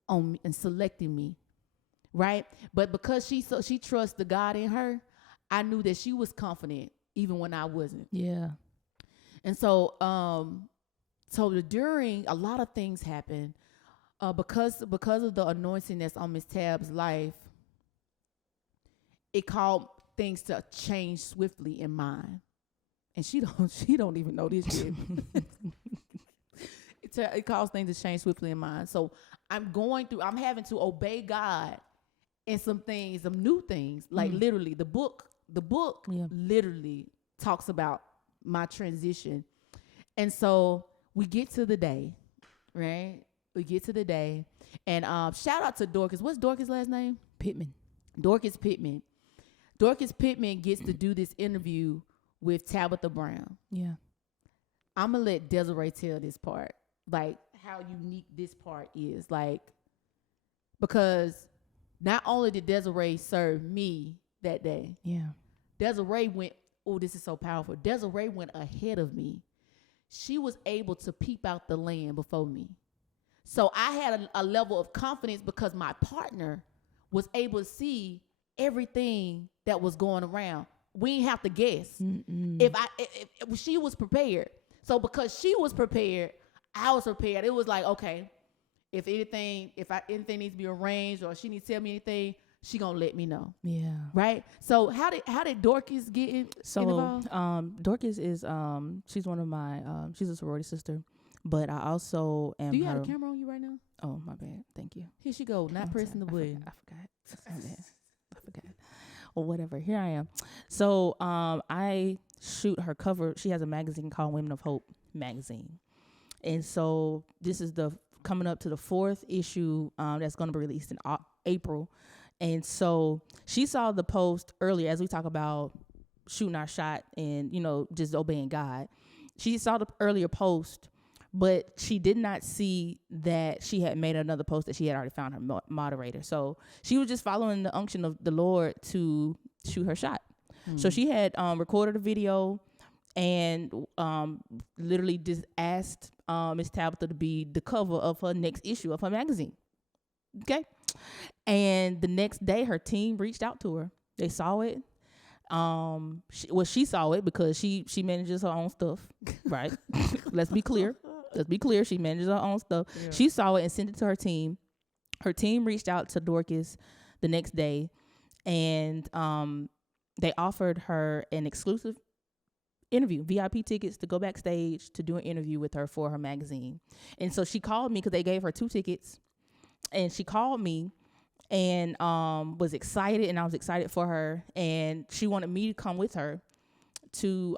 on me and selecting me. Right? But because she trusts the God in her, I knew that she was confident even when I wasn't. Yeah. And so during a lot of things happened because of the anointing that's on Miss Tab's life, it called things to change swiftly in mine. And she don't even know this yet. It caused things to change swiftly in mine. So I'm having to obey God in some things, some new things. Like literally the book literally talks about my transition. And so we get to the day, right? We get to the day. And shout out to Dorcas. What's Dorcas' last name? Pittman. Dorcas Pittman. Dorcas Pittman gets to do this interview with Tabitha Brown. Yeah. I'm going to let Desiree tell this part. Like, how unique this part is. Like, because not only did Desiree serve me that day. Yeah. Desiree went, this is so powerful. Desiree went ahead of me. She was able to peep out the land before me. So I had a level of confidence because my partner was able to see everything that was going around. We didn't have to guess. If she was prepared. So because she was prepared, I was prepared. It was like, okay, if anything needs to be arranged or she needs to tell me anything, she gonna let me know. Yeah. Right. So how did Dorcas get involved? Dorcas is she's one of my she's a sorority sister, but I also am. Do you have a camera on you right now? Oh, my bad. Thank you. Here she go. Not pressing the button. I forgot. Or whatever. Here I am. So I shoot her cover. She has a magazine called Women of Hope magazine, and so this is coming up to the 4th issue that's going to be released in April. And so she saw the post earlier as we talk about shooting our shot and, just obeying God. She saw the earlier post but she did not see that she had made another post that she had already found her moderator. So she was just following the unction of the Lord to shoot her shot. So she had recorded a video and literally just asked Miss Tabitha to be the cover of her next issue of her magazine. Okay. And the next day her team reached out to her. They saw it. She saw it because she manages her own stuff, right? Let's be clear. She manages her own stuff. Yeah. She saw it and sent it to her team. Her team reached out to Dorcas the next day, and they offered her an exclusive interview, VIP tickets to go backstage to do an interview with her for her magazine. And so she called me because they gave her 2 tickets, and she called me and was excited, and I was excited for her, and she wanted me to come with her to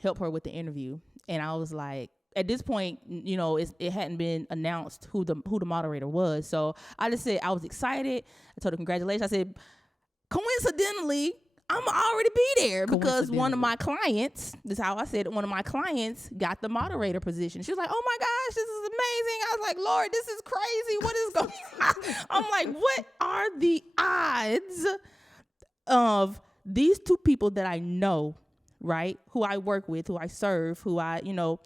help her with the interview. And I was like, at this point, you know, it hadn't been announced who the moderator was, so I just said I was excited. I told her congratulations. I said, coincidentally, I'm already be there because one of my clients, this is how I said it, one of my clients got the moderator position. She was like, oh my gosh, this is amazing. I was like, Lord, this is crazy. What is going on? I'm like, what are the odds of these 2 people that I know, right? Who I work with, who I serve, who I, you know,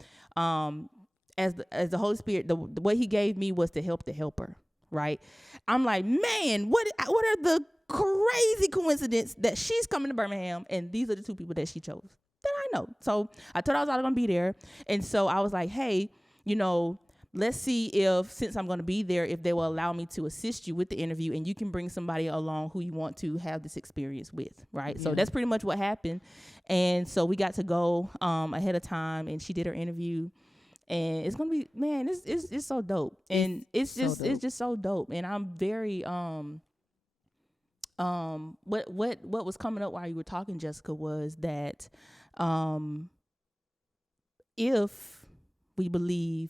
as the Holy Spirit, what he gave me was to help the helper, right? I'm like, man, what are the crazy coincidence that she's coming to Birmingham and these are the 2 people that she chose that I know. So I told her I was all gonna be there, and so I was like, hey, you know, let's see if, since I'm gonna be there, if they will allow me to assist you with the interview, and you can bring somebody along who you want to have this experience with, right? Yeah. So that's pretty much what happened. And so we got to go ahead of time, and she did her interview, and it's gonna be, man, it's so dope, and it's just so dope, and I'm very what was coming up while you were talking, Jessica, was that if we believe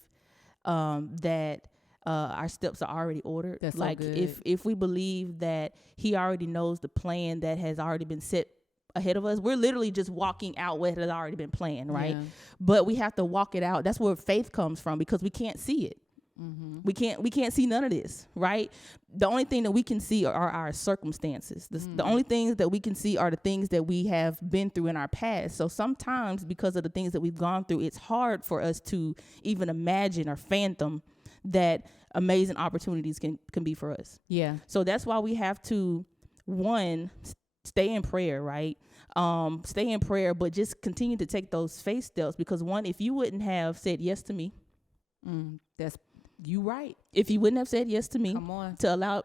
that our steps are already ordered, that's like so if we believe that he already knows the plan that has already been set ahead of us, we're literally just walking out what has already been planned, right? Yeah. But we have to walk it out. That's where faith comes from, because we can't see it. Mm-hmm. We can't see none of this, right? The only thing that we can see are our circumstances. The only things that we can see are the things that we have been through in our past. So sometimes, because of the things that we've gone through, it's hard for us to even imagine or fathom that amazing opportunities can be for us. Yeah. So that's why we have to, one, stay in prayer, right? Stay in prayer, but just continue to take those faith steps, because one, if you wouldn't have said yes to me, that's you right. If you wouldn't have said yes to me, to allow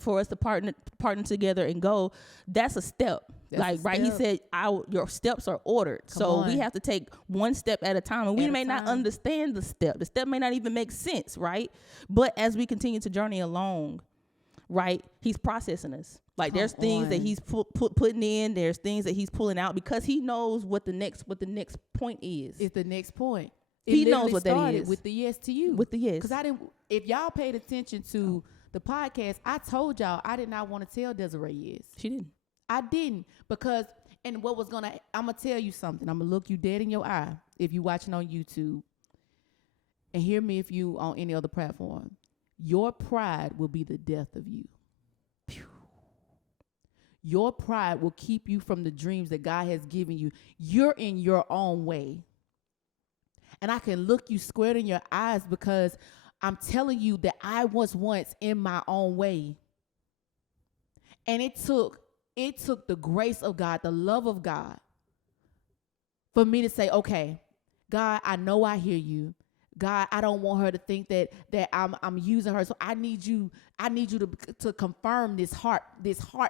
for us to partner together and go, that's a step. That's right. He said, your steps are ordered. So we have to take one step at a time, and we may not understand the step. The step may not even make sense, right? But as we continue to journey along, right, he's processing us. Like there's things that he's putting in. There's things that he's pulling out, because he knows what the next point is. It's the next point. He knows what that is. With the yes to you. With the yes. Because if y'all paid attention to the podcast, I told y'all I did not want to tell Desiree yes. She didn't. I didn't, because, and I'm going to tell you something. I'm going to look you dead in your eye if you watching on YouTube, and hear me if you on any other platform. Your pride will be the death of you. Pew. Your pride will keep you from the dreams that God has given you. You're in your own way. And I can look you square in your eyes, because I'm telling you that I was once in my own way. And it took the grace of God, the love of God, for me to say, okay, God, I know I hear you. God, I don't want her to think that I'm using her. So I need you to confirm this heart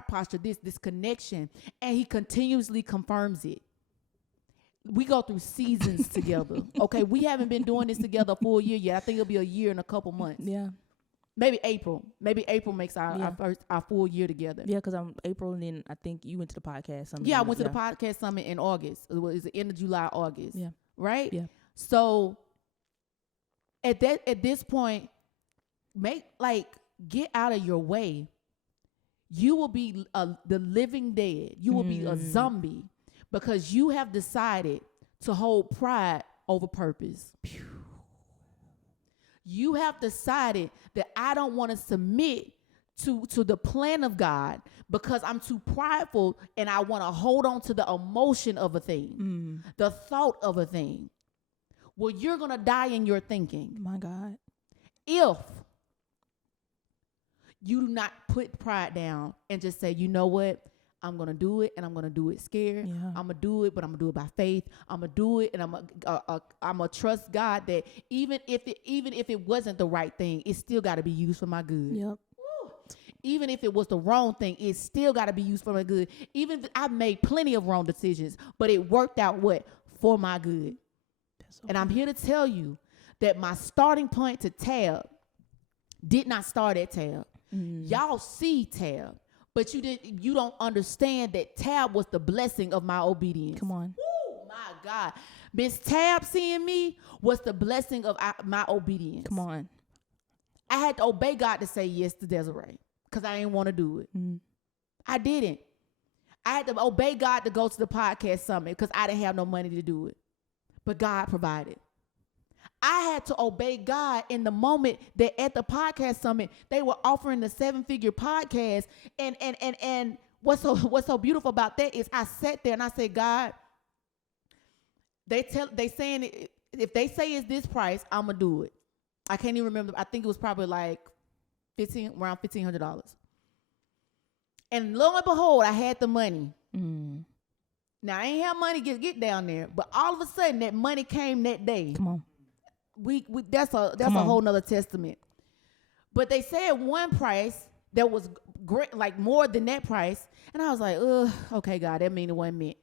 posture, this connection. And he continuously confirms it. We go through seasons together. Okay, we haven't been doing this together a full year yet. I think it'll be a year and a couple months. Yeah. Maybe April makes our full year together. Yeah, because I'm April, and then I think you went to the podcast summit. Yeah, I went to the podcast summit in August. It was the end of July, August. Yeah. Right? Yeah. So at this point, get out of your way. You will be the living dead. You will be a zombie, because you have decided to hold pride over purpose. You have decided that I don't want to submit to the plan of God because I'm too prideful and I want to hold on to the emotion of a thing, the thought of a thing. Well, you're going to die in your thinking. My God. If you do not put pride down and just say, you know what? I'm going to do it, and I'm going to do it scared. Yeah. I'm going to do it, but I'm going to do it by faith. I'm going to do it, and I'm going to trust God that even if it wasn't the right thing, it still got to be used for my good. Yep. Even if it was the wrong thing, it still got to be used for my good. Even if I made plenty of wrong decisions, but it worked out what? For my good. So and I'm here to tell you that my starting point to Tab did not start at Tab. Y'all see Tab, but you don't understand that Tab was the blessing of my obedience. Come on. Woo, my God. Miss Tab seeing me was the blessing of my obedience. Come on. I had to obey God to say yes to Desiree because I didn't want to do it. I didn't. I had to obey God to go to the podcast summit because I didn't have no money to do it. But God provided. I had to obey God in the moment that at the podcast summit, they were offering the 7-figure podcast. And what's so beautiful about that is I sat there and I said, God, they saying if they say it's this price, I'm going to do it. I can't even remember. I think it was probably like around $1,500. And lo and behold, I had the money. Now, I ain't have money to get down there, but all of a sudden, that money came that day. Come on. That's a whole nother testament. But they said one price that was great, like more than that price, and I was like, okay, God, that mean it wasn't meant.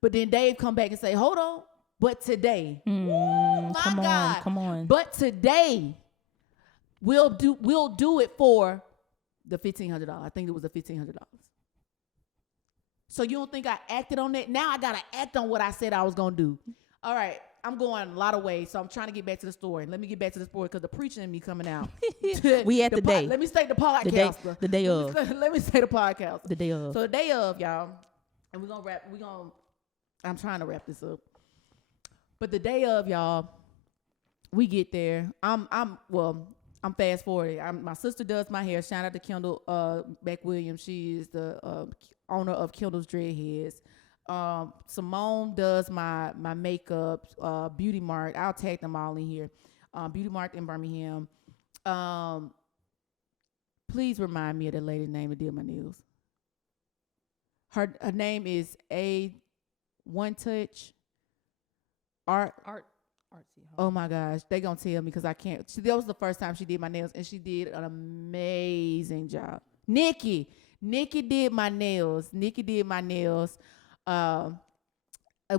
But then Dave come back and say, hold on, but today, my God, come on. But today, we'll do it for the $1,500. I think it was the $1,500. So you don't think I acted on that? Now I got to act on what I said I was going to do. All right. I'm going a lot of ways, so I'm trying to get back to the story. Let me get back to the story because the preaching in me coming out. We at the day. Let me say the podcast. The day of. Let me say the podcast. The day of. So the day of, y'all, and I'm trying to wrap this up. But the day of, y'all, we get there. I'm fast forwarding. My sister does my hair. Shout out to Kendall Beck-Williams. She is the owner of Kendall's Dreadheads. Simone does my makeup, Beauty Mart. I'll tag them all in here. Beauty Mart in Birmingham. Please remind me of the lady's name that did my nails. Her name is A One Touch Art. Oh my gosh, they gonna tell me because I can't. That was the first time she did my nails, and she did an amazing job. Nikki did my nails.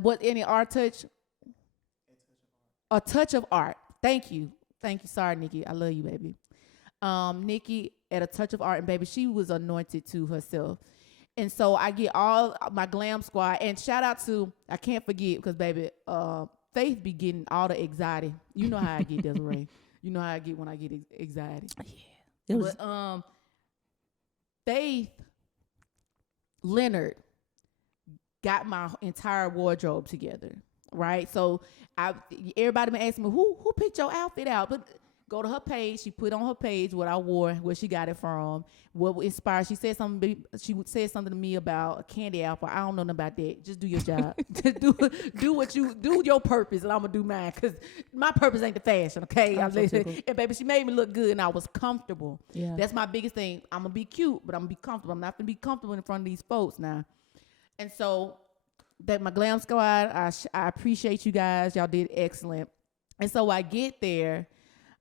What any art touch? A touch of art. Thank you. Sorry, Nikki. I love you, baby. Nikki at a touch of art, and baby, she was anointed to herself. And so I get all my glam squad, and shout out to, I can't forget because baby, Faith be getting all the anxiety. You know how I get, Desiree. You know how I get when I get anxiety. Yeah. But Faith Leonard got my entire wardrobe together, right? So everybody been asking me, who picked your outfit out? But go to her page. She put on her page what I wore, where she got it from, what inspired. She said something. She said something to me about a candy apple. I don't know nothing about that. Just do your job. Just do your purpose, and I'm gonna do mine because my purpose ain't the fashion. Okay, and baby, she made me look good, and I was comfortable. Yeah, that's my biggest thing. I'm gonna be cute, but I'm gonna be comfortable. I'm not gonna be comfortable in front of these folks now. And so that my glam squad, I appreciate you guys. Y'all did excellent. And so I get there.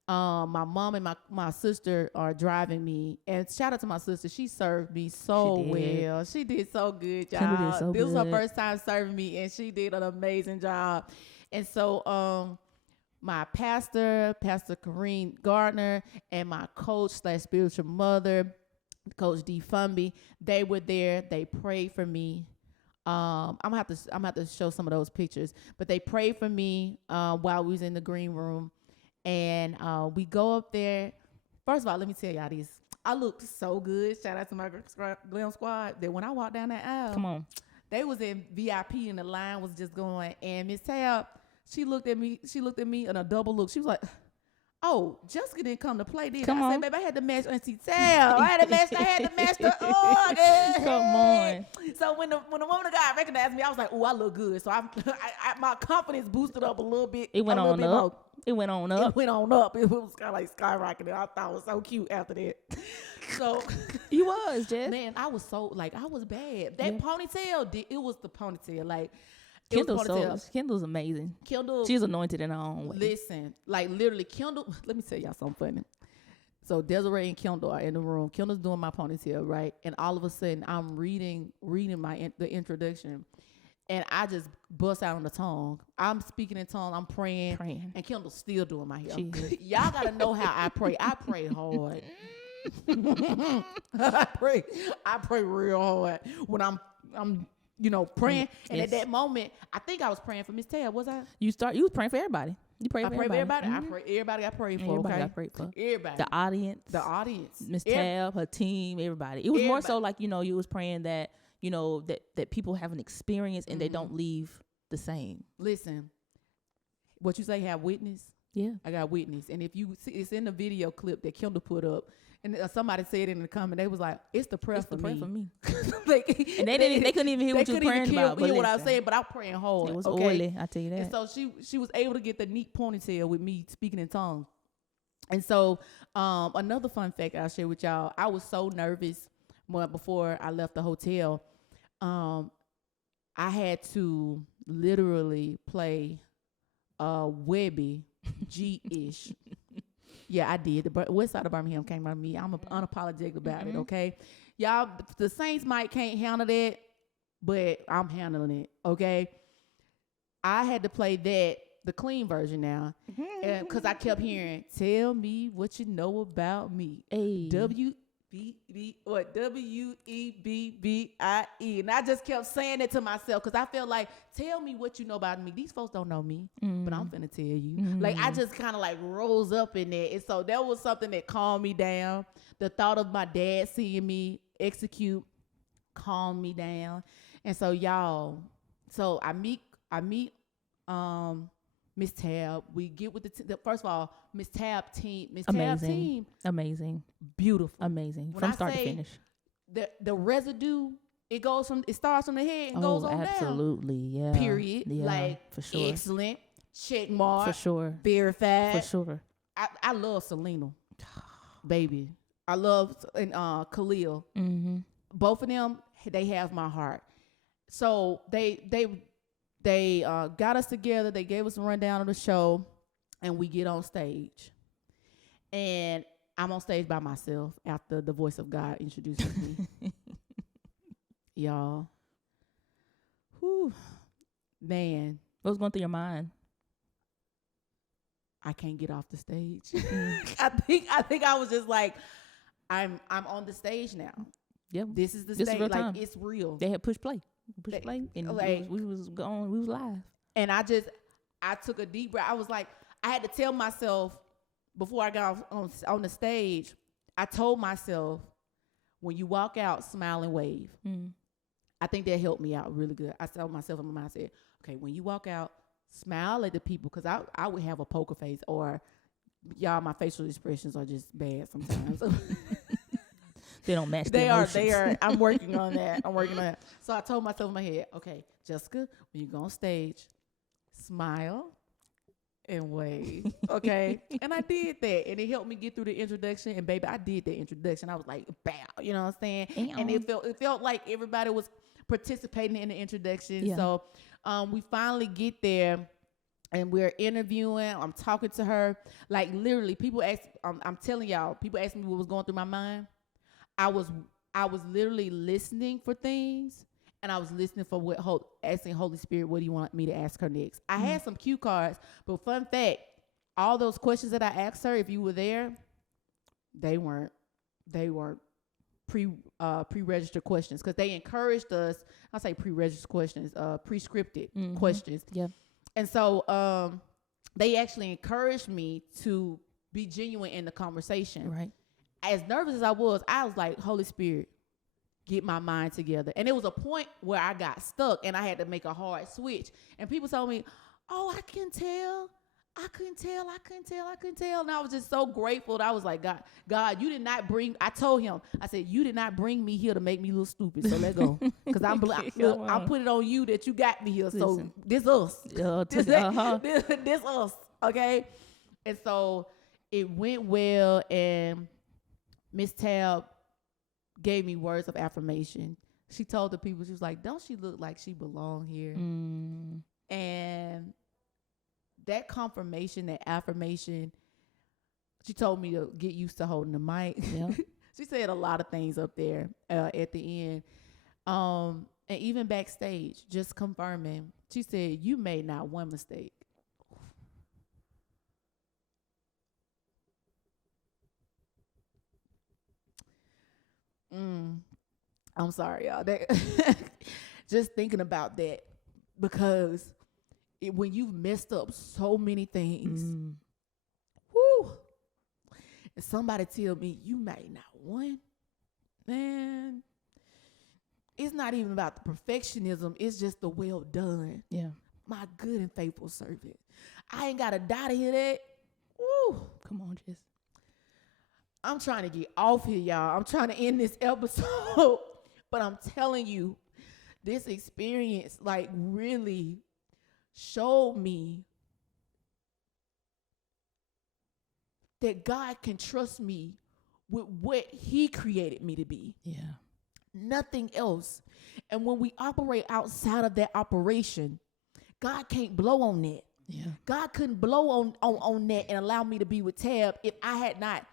My mom and my sister are driving me, and shout out to my sister. She served me so well. She did so good, y'all. This was her first time serving me, and she did an amazing job. And so, my pastor, Pastor Corrine Gardner, and my coach / spiritual mother, Coach D. Fumby, they were there. They prayed for me. I'm gonna have to show some of those pictures, but they prayed for me while we was in the green room. And we go up there. First of all, let me tell y'all this. I looked so good. Shout out to my glam squad. That when I walked down that aisle, come on, they was in VIP and the line was just going. And Miss Tab, she looked at me in a double look. She was like, oh, Jessica didn't come to play, did Come I? I on. said, baby, I had to match Auntie Tab. I had to match the organ. Come on. So when the woman of God recognized me, I was like, oh, I look good. So my confidence boosted up a little bit. It went on up. It went on up. It went on up. It was kind of like skyrocketing. I thought it was so cute after that. So You was, Jess. man, I was so like I was bad. That ponytail, it was the ponytail. Like Kendall's amazing. Kendall, She's anointed in her own way. listen, like literally, Kendall. Let me tell y'all something funny. So Desiree and Kendall are in the room. Kendall's doing my ponytail, right? And all of a sudden, I'm reading the introduction, and I just bust out on the tongue. I'm speaking in tongue. I'm praying. And Kendall's still doing my hair. Y'all gotta know how I pray. I pray hard. I pray real hard when I'm praying. And at that moment, I think I was praying for Miss Tab. Was I? You was praying for everybody. You prayed for everybody. I pray everybody I prayed for. Everybody okay? I prayed for. Everybody. The audience. Miss Tab, her team, everybody. It was more so like, you was praying that, that people have an experience and they don't leave the same. Listen, what you say, have witness? Yeah. I got witness. And if you see, it's in the video clip that Kendall put up. And somebody said in the comment, they was like, "It's the prayer for me." And they couldn't even hear what you were praying about. Hear what I was saying, but I'm praying hard. It was okay? oily, I tell you that. And so she was able to get the neat ponytail with me speaking in tongues. And so another fun fact I'll share with y'all, I was so nervous before I left the hotel. I had to literally play Webby G-ish. Yeah, I did. The west side of Birmingham came out of me. I'm unapologetic about it, okay? Y'all, the Saints can't handle that, but I'm handling it, okay? I had to play the clean version now, because I kept hearing, tell me what you know about me. Hey. W-E-B-B-I-E. And I just kept saying it to myself because I felt like, tell me what you know about me. These folks don't know me, but I'm finna tell you. Like, I just kind of like rose up in there. And so that was something that calmed me down. The thought of my dad seeing me execute calmed me down. And so y'all, I meet Miss Tab. We get with first of all, Miss Tab team. Amazing. Beautiful. Amazing. When From I start to say finish. The residue, it starts from the head and goes on absolutely, down. Yeah. Period. Yeah, like, for sure. Excellent. Check mark. For sure. Verified. For sure. I love Selena. Baby. I love Khalil. Mm-hmm. Both of them, they have my heart. So they got us together. They gave us a rundown of the show, and we get on stage. And I'm on stage by myself after the voice of God introduces me. Y'all. Whew. Man. What was going through your mind? I can't get off the stage. I think I was just like, I'm on the stage now. Yep. This is the This is stage. real Like, time. it's real. They had push play, and like, we was live. And I took a deep breath. I was like, I had to tell myself before I got on the stage, I told myself, when you walk out, smile and wave. I think that helped me out really good. I told myself in my mind, I said, okay, when you walk out, smile at the people, because I would have a poker face, or y'all, my facial expressions are just bad sometimes. They don't match. They are. I'm working on that. So I told myself in my head, okay, Jessica, when you go on stage, smile and wave. Okay. And I did that. And it helped me get through the introduction. And baby, I did that introduction. I was like, bow, you know what I'm saying? And it felt like everybody was participating in the introduction. Yeah. So we finally get there. And we're interviewing. I'm talking to her. Like, literally, people ask. I'm telling y'all, people ask me what was going through my mind. I was literally listening for things, and I was listening for asking Holy Spirit, what do you want me to ask her next? I had some cue cards, but fun fact, all those questions that I asked her, if you were there, they weren't pre-registered questions, because they encouraged us. I say pre-registered questions, pre-scripted questions. Yeah. And so they actually encouraged me to be genuine in the conversation. Right. As nervous as I was like, Holy Spirit, get my mind together. And it was a point where I got stuck and I had to make a hard switch. And people told me, oh, I can tell. I couldn't tell. And I was just so grateful. I was like, God, you did not bring, I told him, I said, you did not bring me here to make me look stupid. So let's go. Because I'm put it on you that you got me here. Listen. So this us. This us. Okay. And so it went well. And Miss Tab gave me words of affirmation. She told the people, she was like, don't she look like she belong here? And that confirmation, that affirmation, she told me to get used to holding the mic. Yeah. She said a lot of things up there at the end. And even backstage, just confirming. She said, you made not one mistake. I'm sorry, y'all. Just thinking about that, because when you've messed up so many things, whoo, and somebody tell me you made not one, man, it's not even about the perfectionism. It's just the well done. Yeah. My good and faithful servant. I ain't got to die to hear that. Woo. Come on, Jess. I'm trying to get off here, y'all. I'm trying to end this episode. But I'm telling you, this experience like really showed me that God can trust me with what he created me to be. Yeah. Nothing else. And when we operate outside of that operation, God can't blow on that. Yeah. God couldn't blow on that and allow me to be with Tab if I had not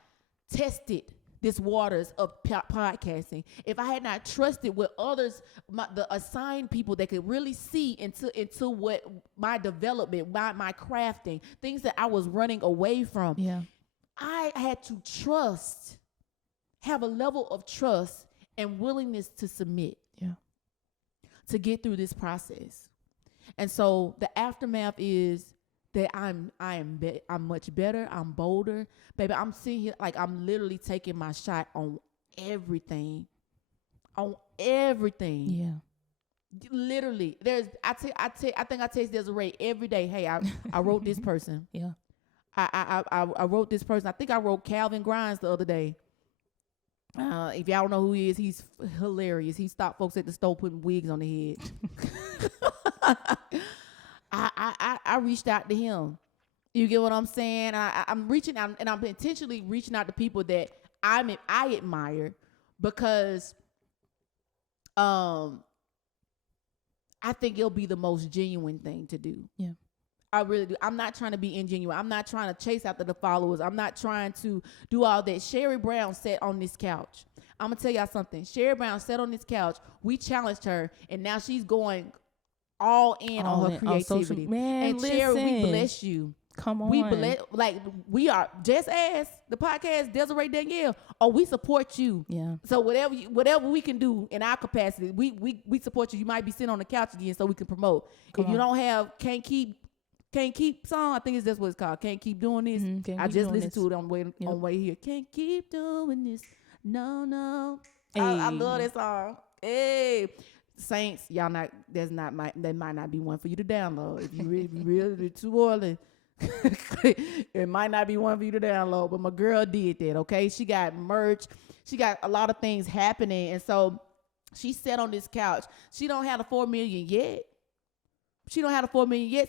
tested this waters of podcasting. If I had not trusted with others, the assigned people that could really see into what my development, my crafting, things that I was running away from. Yeah. I had to trust, have a level of trust and willingness to submit. Yeah. To get through this process. And so the aftermath is that I'm much better. I'm bolder. Baby, I'm sitting here like I'm literally taking my shot on everything. On everything. Yeah. Literally. I think I text Desiree every day. Hey, I wrote this person. Yeah. I wrote this person. I think I wrote Calvin Grimes the other day. If y'all don't know who he is, he's hilarious. He stopped folks at the store putting wigs on their head. I reached out to him. You get what I'm saying? I'm reaching out, and I'm intentionally reaching out to people that I admire, because I think it'll be the most genuine thing to do. Yeah. I really do. I'm not trying to be ingenuine. I'm not trying to chase after the followers. I'm not trying to do all that. Sherry Brown sat on this couch. I'm going to tell y'all something. Sherry Brown sat on this couch. We challenged her, and now she's going all in on her creativity. And listen, Sherry, we bless you. Come on. We bless, like, we are Jess Ask, the podcast, Desiree Danielle. Oh, we support you. Yeah. So whatever we can do in our capacity, we support you. You might be sitting on the couch again so we can promote. If you don't have, can't keep song, I think it's just what it's called. Can't keep doing this. Mm-hmm. I just listened to it on way here. Can't keep doing this. No. Hey. I love that song. Hey, Saints, y'all not. That might not be one for you to download. If you really too early, it might not be one for you to download. But my girl did that. Okay, she got merch. She got a lot of things happening, and so she sat on this couch. She don't have the 4 million yet.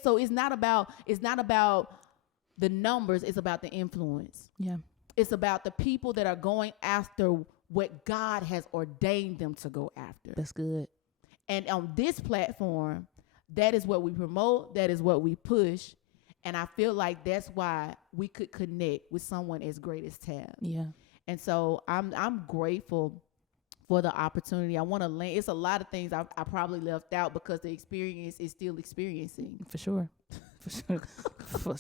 So it's not about the numbers. It's about the influence. Yeah. It's about the people that are going after what God has ordained them to go after. That's good. And on this platform, that is what we promote. That is what we push. And I feel like that's why we could connect with someone as great as Tab. Yeah. And so I'm grateful for the opportunity. I want to land. It's a lot of things I probably left out because the experience is still experiencing. For sure. For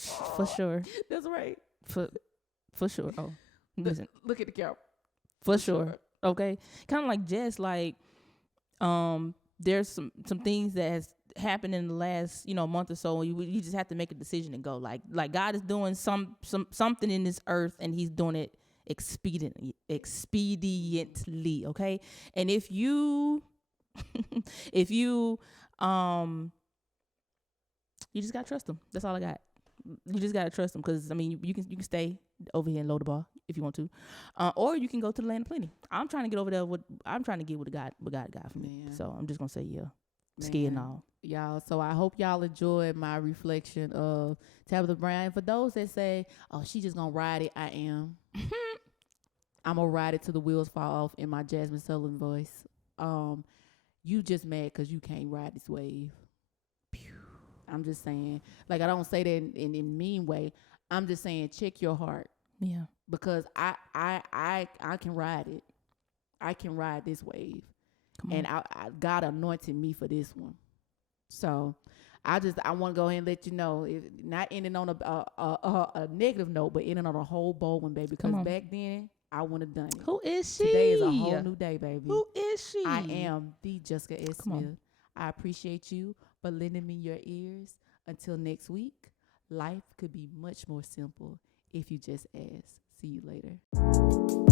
sure. That's right. For sure. Oh, listen. Look at the camera. For sure. Okay. Kind of like Jess, like, there's some things that has happened in the last, month or so. You just have to make a decision and go. Like God is doing something in this earth, and He's doing it expediently. Okay. And if you you just gotta trust Him. That's all I got. You just gotta trust them, because I mean, you can stay over here in Lodabar if you want to, or you can go to the land of plenty. I'm trying to get over there. I'm trying to get what God got for me. Man. So I'm just gonna say scared and all. Y'all, so I hope y'all enjoyed my reflection of Tabitha Brown. And for those that say, oh, she just gonna ride it, I am. I'm gonna ride it till the wheels fall off in my Jasmine Sullivan voice. You just mad because you can't ride this wave. I'm just saying, like, I don't say that in a mean way. I'm just saying, check your heart. Yeah. Because I can ride it. I can ride this wave. And God anointed me for this one. So I want to go ahead and let you know, not ending on a negative note, but ending on a whole bold one, baby. Because back then, I wouldn't have done it. Who is she? Today is a whole new day, baby. Who is she? I am the Jessica S. Smith. I appreciate you for lending me your ears. Until next week, life could be much more simple if you just ask. See you later.